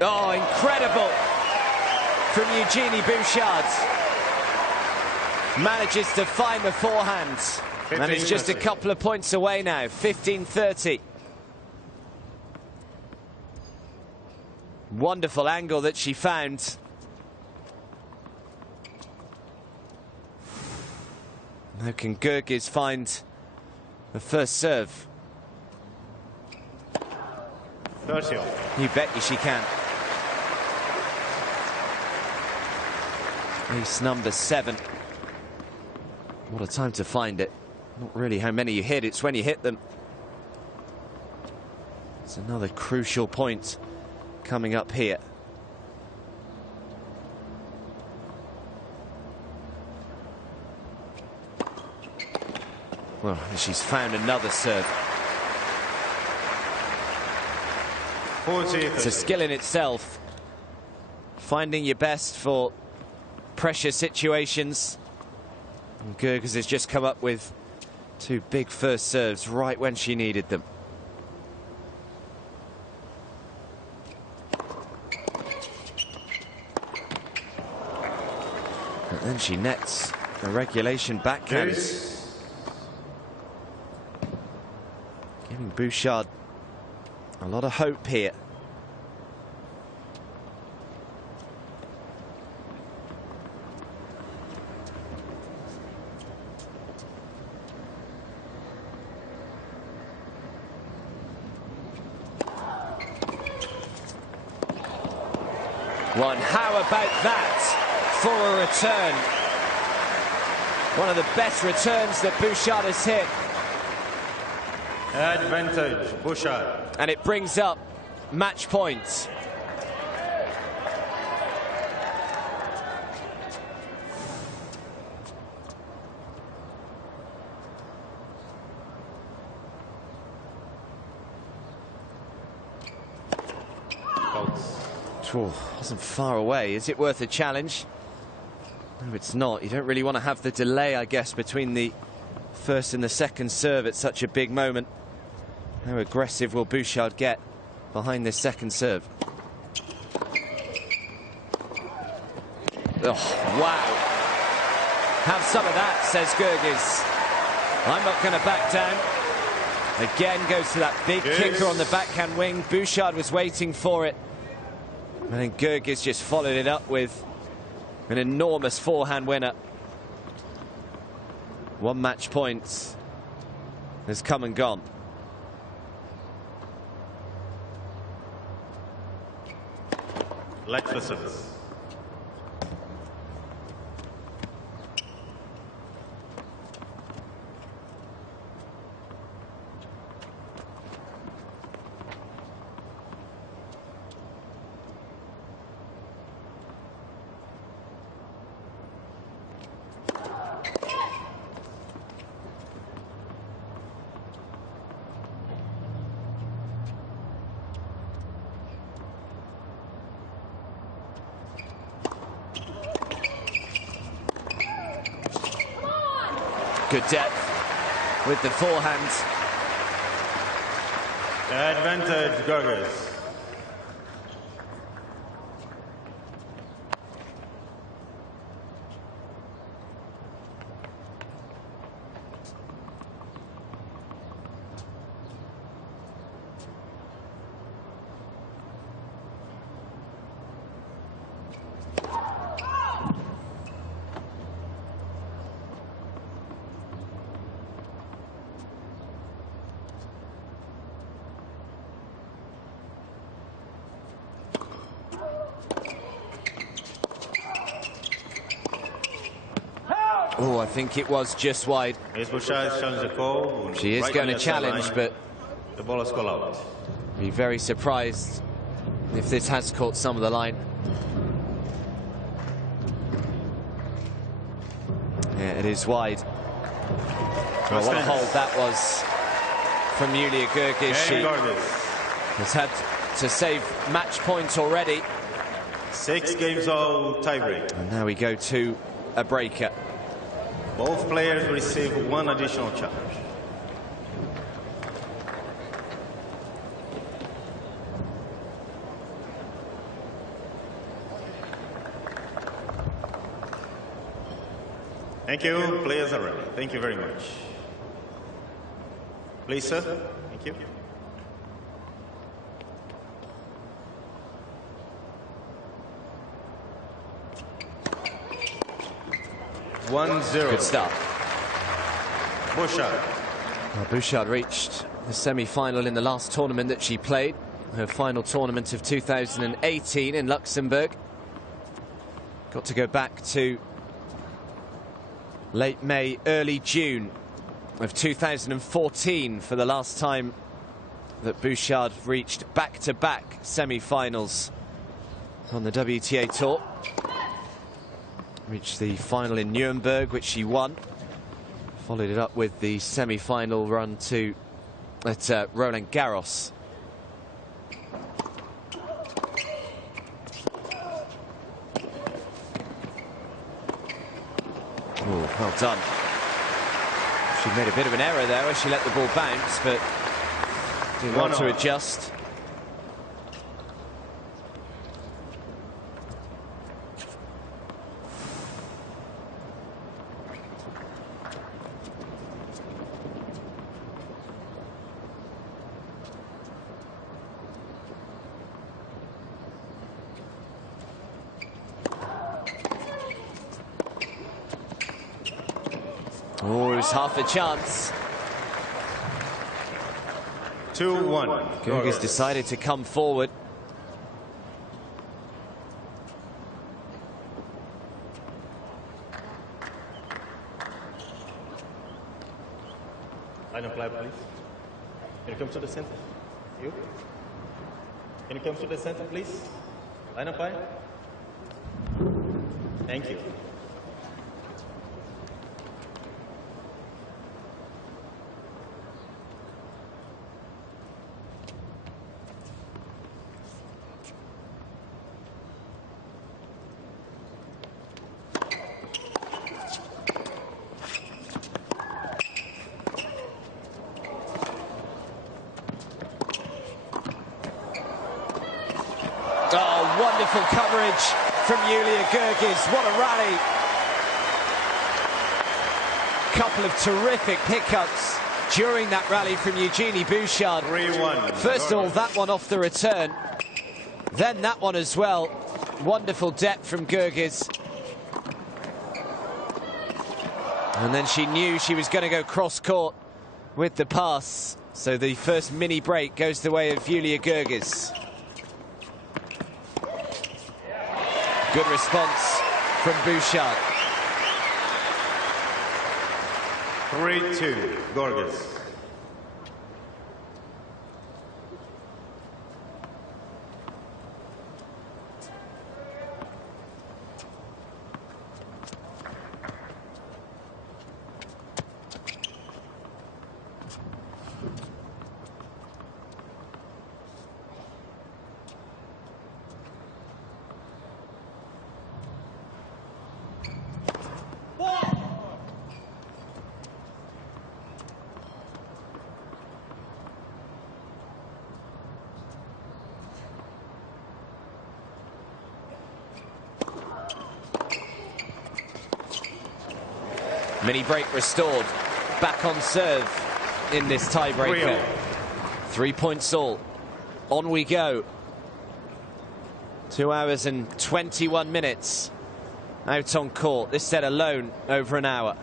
Oh, incredible from Eugenie Bouchard. Manages to find the forehand. And it's just a couple of points away now, 15-30. Wonderful angle that she found. Now can Goerges find the first serve? You bet you she can. Ace number 7. What a time to find it. Not really how many you hit, it's when you hit them. It's another crucial point coming up here. Well, she's found another serve. It's a skill in itself, finding your best for pressure situations. And Goerges has just come up with 2 big first serves right when she needed them. And then she nets a regulation backhand, giving Bouchard a lot of hope here. One, how about that for a return? One of the best returns that Bouchard has hit. Advantage, Bouchard. And it brings up match points. faults. Wasn't far away. Is it worth a challenge? No, it's not. You don't really want to have the delay, I guess, between the first and the second serve at such a big moment. How aggressive will Bouchard get behind this second serve? Oh, wow. Have some of that, says Goerges. I'm not going to back down. Again, goes to that big kicker on the backhand wing. Bouchard was waiting for it. And then Goerges just followed it up with an enormous forehand winner. 1 match point has come and gone. Leg for service. Good depth with the forehand. Advantage, Goerges. Oh, I think it was just wide. Is Bouchard's challenge a call? She is going to challenge, but the ball is called out. Be very surprised if this has caught some of the line. Yeah, it is wide. Well, what a hold that was from Julia Goerges. She has had to save match points already. 6 games all tiebreak. And now we go to a breaker. Both players receive 1 additional challenge. Thank you. Players are ready. Thank you very much. Please, sir. Thank you. Good start. Bouchard. Well, Bouchard reached the semi-final in the last tournament that she played, her final tournament of 2018 in Luxembourg. Got to go back to late May, early June of 2014 for the last time that Bouchard reached back-to-back semi-finals on the WTA Tour. Reached the final in Nuremberg, which she won. Followed it up with the semi-final run to at Roland Garros. Oh, well done. She made a bit of an error there as she let the ball bounce, but didn't want to adjust. Oh, it was half a chance. 2-1. Goerges decided to come forward. Line up play, please. Can you come to the center? You? Can you come to the center, please? Line up play. Thank you. wonderful coverage from Julia Goerges. What a rally. Couple of terrific pickups during that rally from Eugenie Bouchard. 3-1. First of all, that one off the return. Then that one as well. Wonderful depth from Goerges. And then she knew she was going to go cross-court with the pass. So the first mini break goes the way of Julia Goerges. Good response from Bouchard. 3-2. Goerges. Mini break restored. Back on serve in this tiebreaker. 3 points all. On we go. 2 hours and 21 minutes out on court. This set alone over an hour.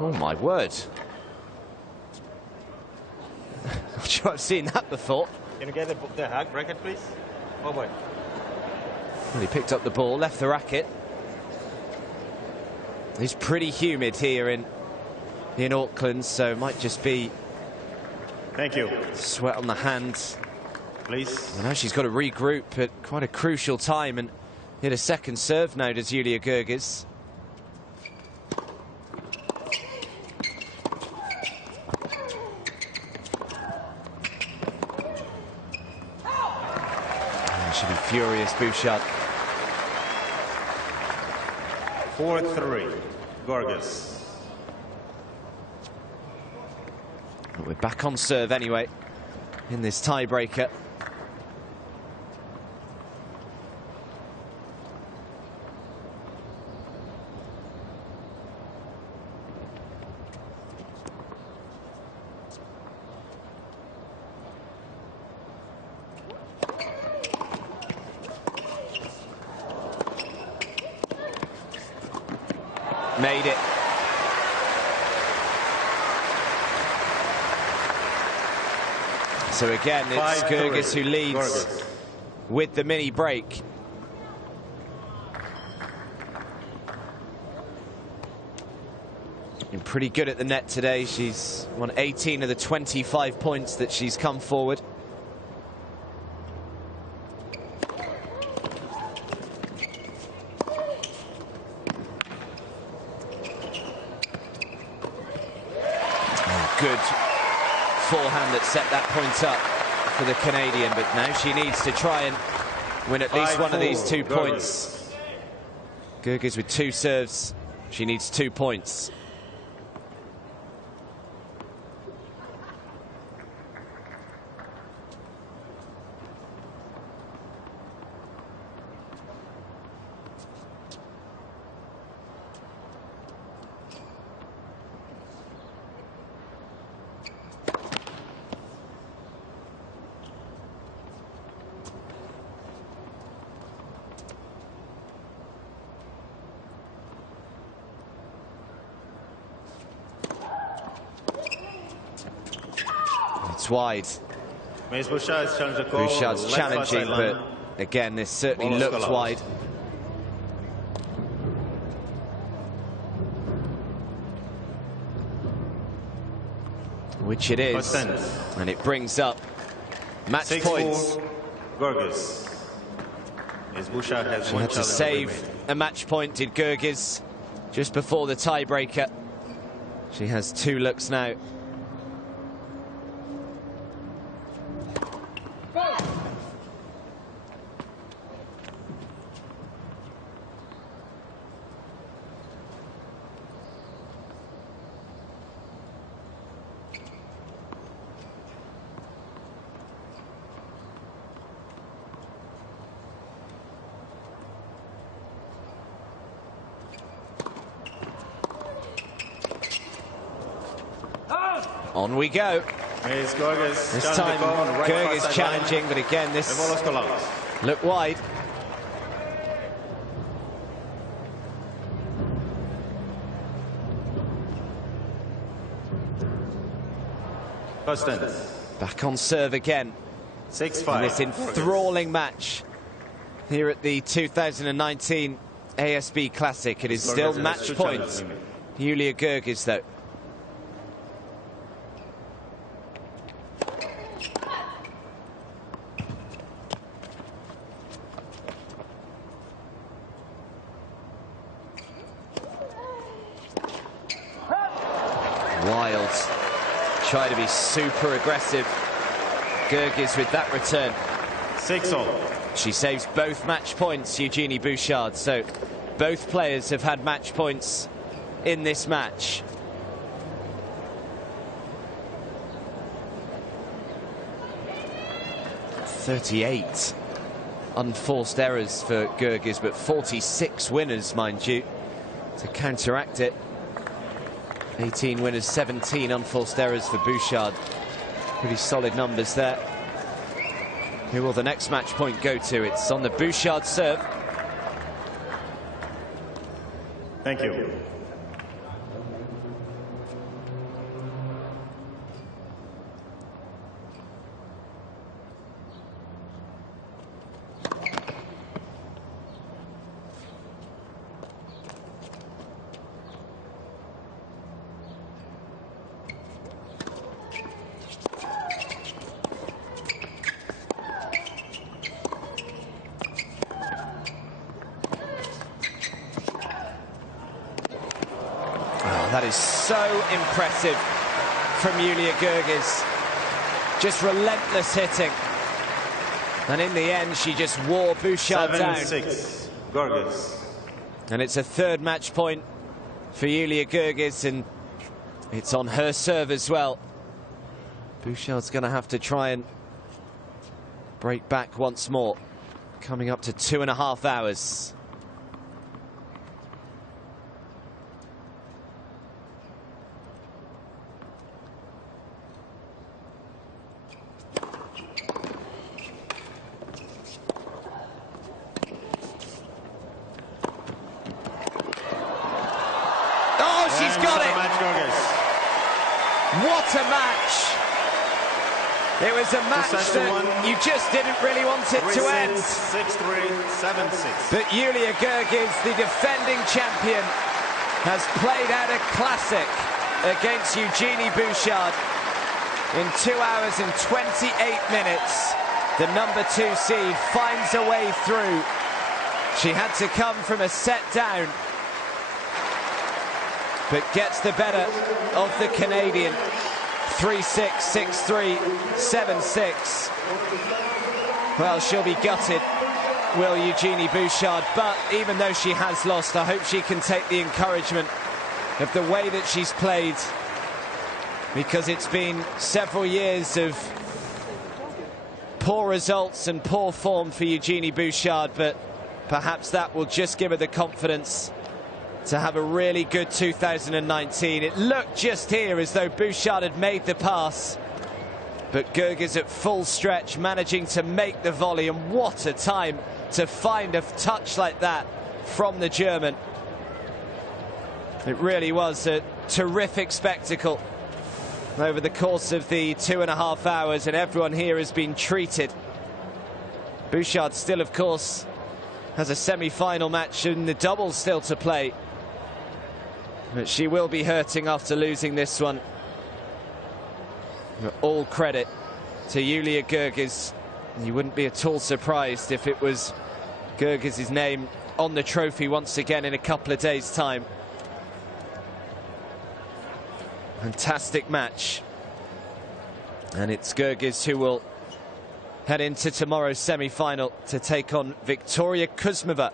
Oh my word. Not sure I've seen that before. Can you get the racket, please? Oh boy. Well, he picked up the ball, left the racket. It's pretty humid here in Auckland, so it might just be Thank you. sweat on the hands. Please. I know she's got to regroup at quite a crucial time and hit a second serve now to Julia Goerges. She'll be furious, Bouchard. 4-3. Goerges. But we're back on serve anyway in this tiebreaker. Made it. So again, it's Goerges who leads Goerges. with the mini break. Been pretty good at the net today. She's won 18 of the 25 points that she's come forward. Good forehand that set that point up for the Canadian, but now she needs to try and win at least one of these 2 points. Goerges with 2 serves. She needs 2 points. It's wide. Ms. Bouchard is challenging the call. Bouchard's challenging, but again, this certainly looked wide. Which it is. And it brings up match points. Goerges. Ms. Bouchard has She one had to challenge save remaining. a match point, did Goerges, just before the tiebreaker. She has 2 looks now. On we go. Ms. Goerges This time, Goerges right challenging, but again, this look wide. First end. Back on serve again. 6-5. In this enthralling match here at the 2019 ASB Classic. It is still match point. Julia Goerges, though. Wild. Try to be super aggressive. Goerges with that return. 6-all. She saves both match points, Eugenie Bouchard. So both players have had match points in this match. .38 unforced errors for Goerges, but 46 winners, mind you, to counteract it. 18 winners, 17 unforced errors for Bouchard. Pretty solid numbers there. Who will the next match point go to? It's on the Bouchard serve. Thank you. That is so impressive from Julia Goerges. Just relentless hitting. And in the end, she just wore Bouchard down. 7-6, Goerges. And it's a third match point for Julia Goerges, and it's on her serve as well. Bouchard's going to have to try and break back once more. Coming up to 2.5 hours. She's got it. What a match. It was a match that you just didn't really want it to end. 6-3, 7-6. But Julia Goerges, the defending champion, has played out a classic against Eugenie Bouchard. In 2 hours and 28 minutes, the #2 seed finds a way through. She had to come from a set down, but gets the better of the Canadian. 3-6, 6-3, 7-6. Well, she'll be gutted, will Eugenie Bouchard, but even though she has lost, I hope she can take the encouragement of the way that she's played, because it's been several years of poor results and poor form for Eugenie Bouchard, but perhaps that will just give her the confidence to have a really good 2019. It looked just here as though Bouchard had made the pass, but Goerges at full stretch, managing to make the volley, and what a time to find a touch like that from the German. It really was a terrific spectacle. over the course of the 2.5 hours, and everyone here has been treated. Bouchard still, of course, has a semi-final match in the doubles still to play. But she will be hurting after losing this one. All credit to Julia Goerges. You wouldn't be at all surprised if it was Goerges' name on the trophy once again in a couple of days' time. Fantastic match. And it's Goerges who will head into tomorrow's semi-final to take on Viktoria Kuzmova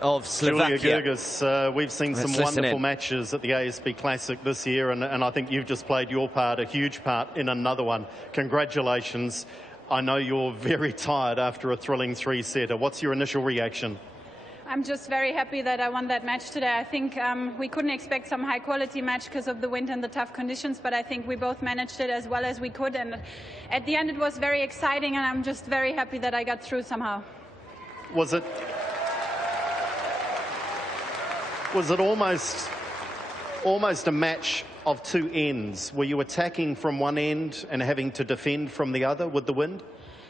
of Slovakia. Julia Goerges, we've seen some wonderful matches at the ASB Classic this year, and I think you've just played your part, a huge part, in another one. Congratulations. I know you're very tired after a thrilling three-setter. What's your initial reaction? I'm just very happy that I won that match today. I think we couldn't expect some high-quality match because of the wind and the tough conditions, but I think we both managed it as well as we could. And at the end, it was very exciting, and I'm just very happy that I got through somehow. Was it almost a match of two ends? Were you attacking from one end and having to defend from the other with the wind?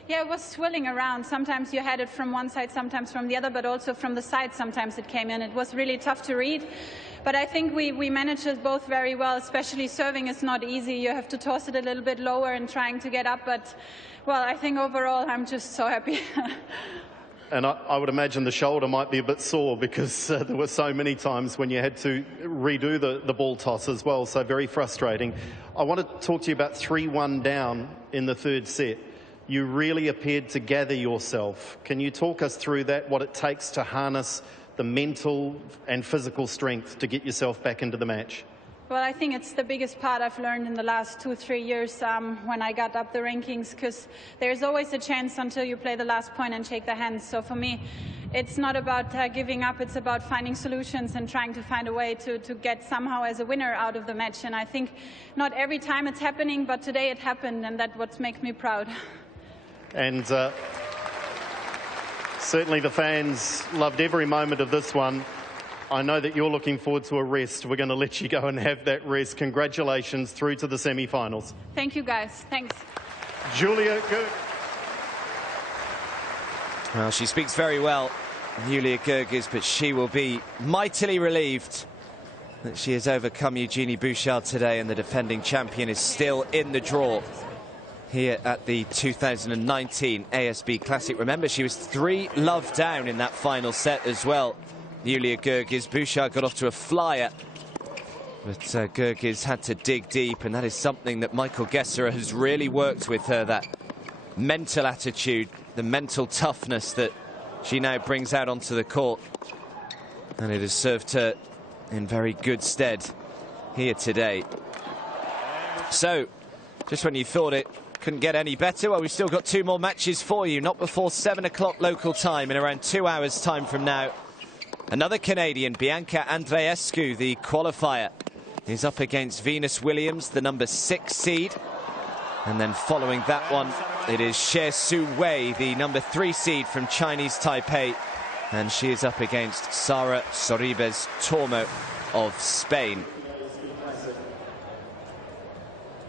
Yeah, it was swirling around. Sometimes you had it from one side, sometimes from the other, but also from the side sometimes it came in. It was really tough to read. But I think we managed it both very well, especially serving is not easy. You have to toss it a little bit lower and trying to get up. But, well, I think overall I'm just so happy. And I would imagine the shoulder might be a bit sore because there were so many times when you had to redo the ball toss as well, so very frustrating. I want to talk to you about 3-1 down in the third set. You really appeared to gather yourself. Can you talk us through that, what it takes to harness the mental and physical strength to get yourself back into the match? Well, I think it's the biggest part I've learned in the last 2-3 years when I got up the rankings, because there's always a chance until you play the last point and shake the hands. So for me, it's not about giving up. It's about finding solutions and trying to find a way to get somehow as a winner out of the match. And I think not every time it's happening, but today it happened, and that's what makes me proud. And certainly the fans loved every moment of this one. I know that you're looking forward to a rest. We're going to let you go and have that rest. Congratulations through to the semi-finals. Thank you, guys. Thanks. Julia Goerges. Well, she speaks very well, Julia Goerges, but she will be mightily relieved that she has overcome Eugenie Bouchard today, and the defending champion is still in the draw here at the 2019 ASB Classic. Remember, she was 3-love down in that final set as well, Julia Goerges. Bouchard got off to a flyer, but Goerges had to dig deep, and that is something that Michael Gesserer has really worked with her, that mental attitude, the mental toughness that she now brings out onto the court, and it has served her in very good stead here today. So, just when you thought it couldn't get any better, well, we've still got 2 more matches for you, not before 7 o'clock local time, in around 2 hours' time from now. Another Canadian, Bianca Andreescu, the qualifier, is up against Venus Williams, the number 6 seed. And then following that one, it is Xie Su Wei, the number 3 seed from Chinese Taipei. And she is up against Sara Sorribes Tormo of Spain.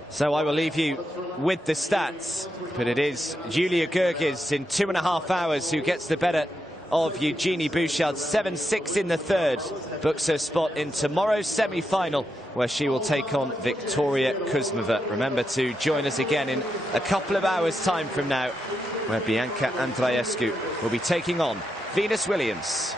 So I will leave you with the stats, but it is Julia Goerges in 2.5 hours who gets the better of Eugenie Bouchard. 7-6 in the third, books her spot in tomorrow's semi-final, where she will take on Viktoria Kuzmova. Remember to join us again in a couple of hours' time from now, where Bianca Andreescu will be taking on Venus Williams.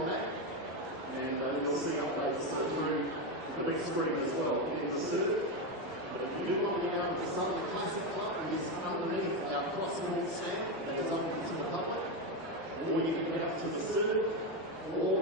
on that. And you'll see updates through the big screen as well. It's a serve. But if you do want to be able to Southern Classic Club, which is underneath our crossfield stand that is open to the public, or you can get up to the serve, or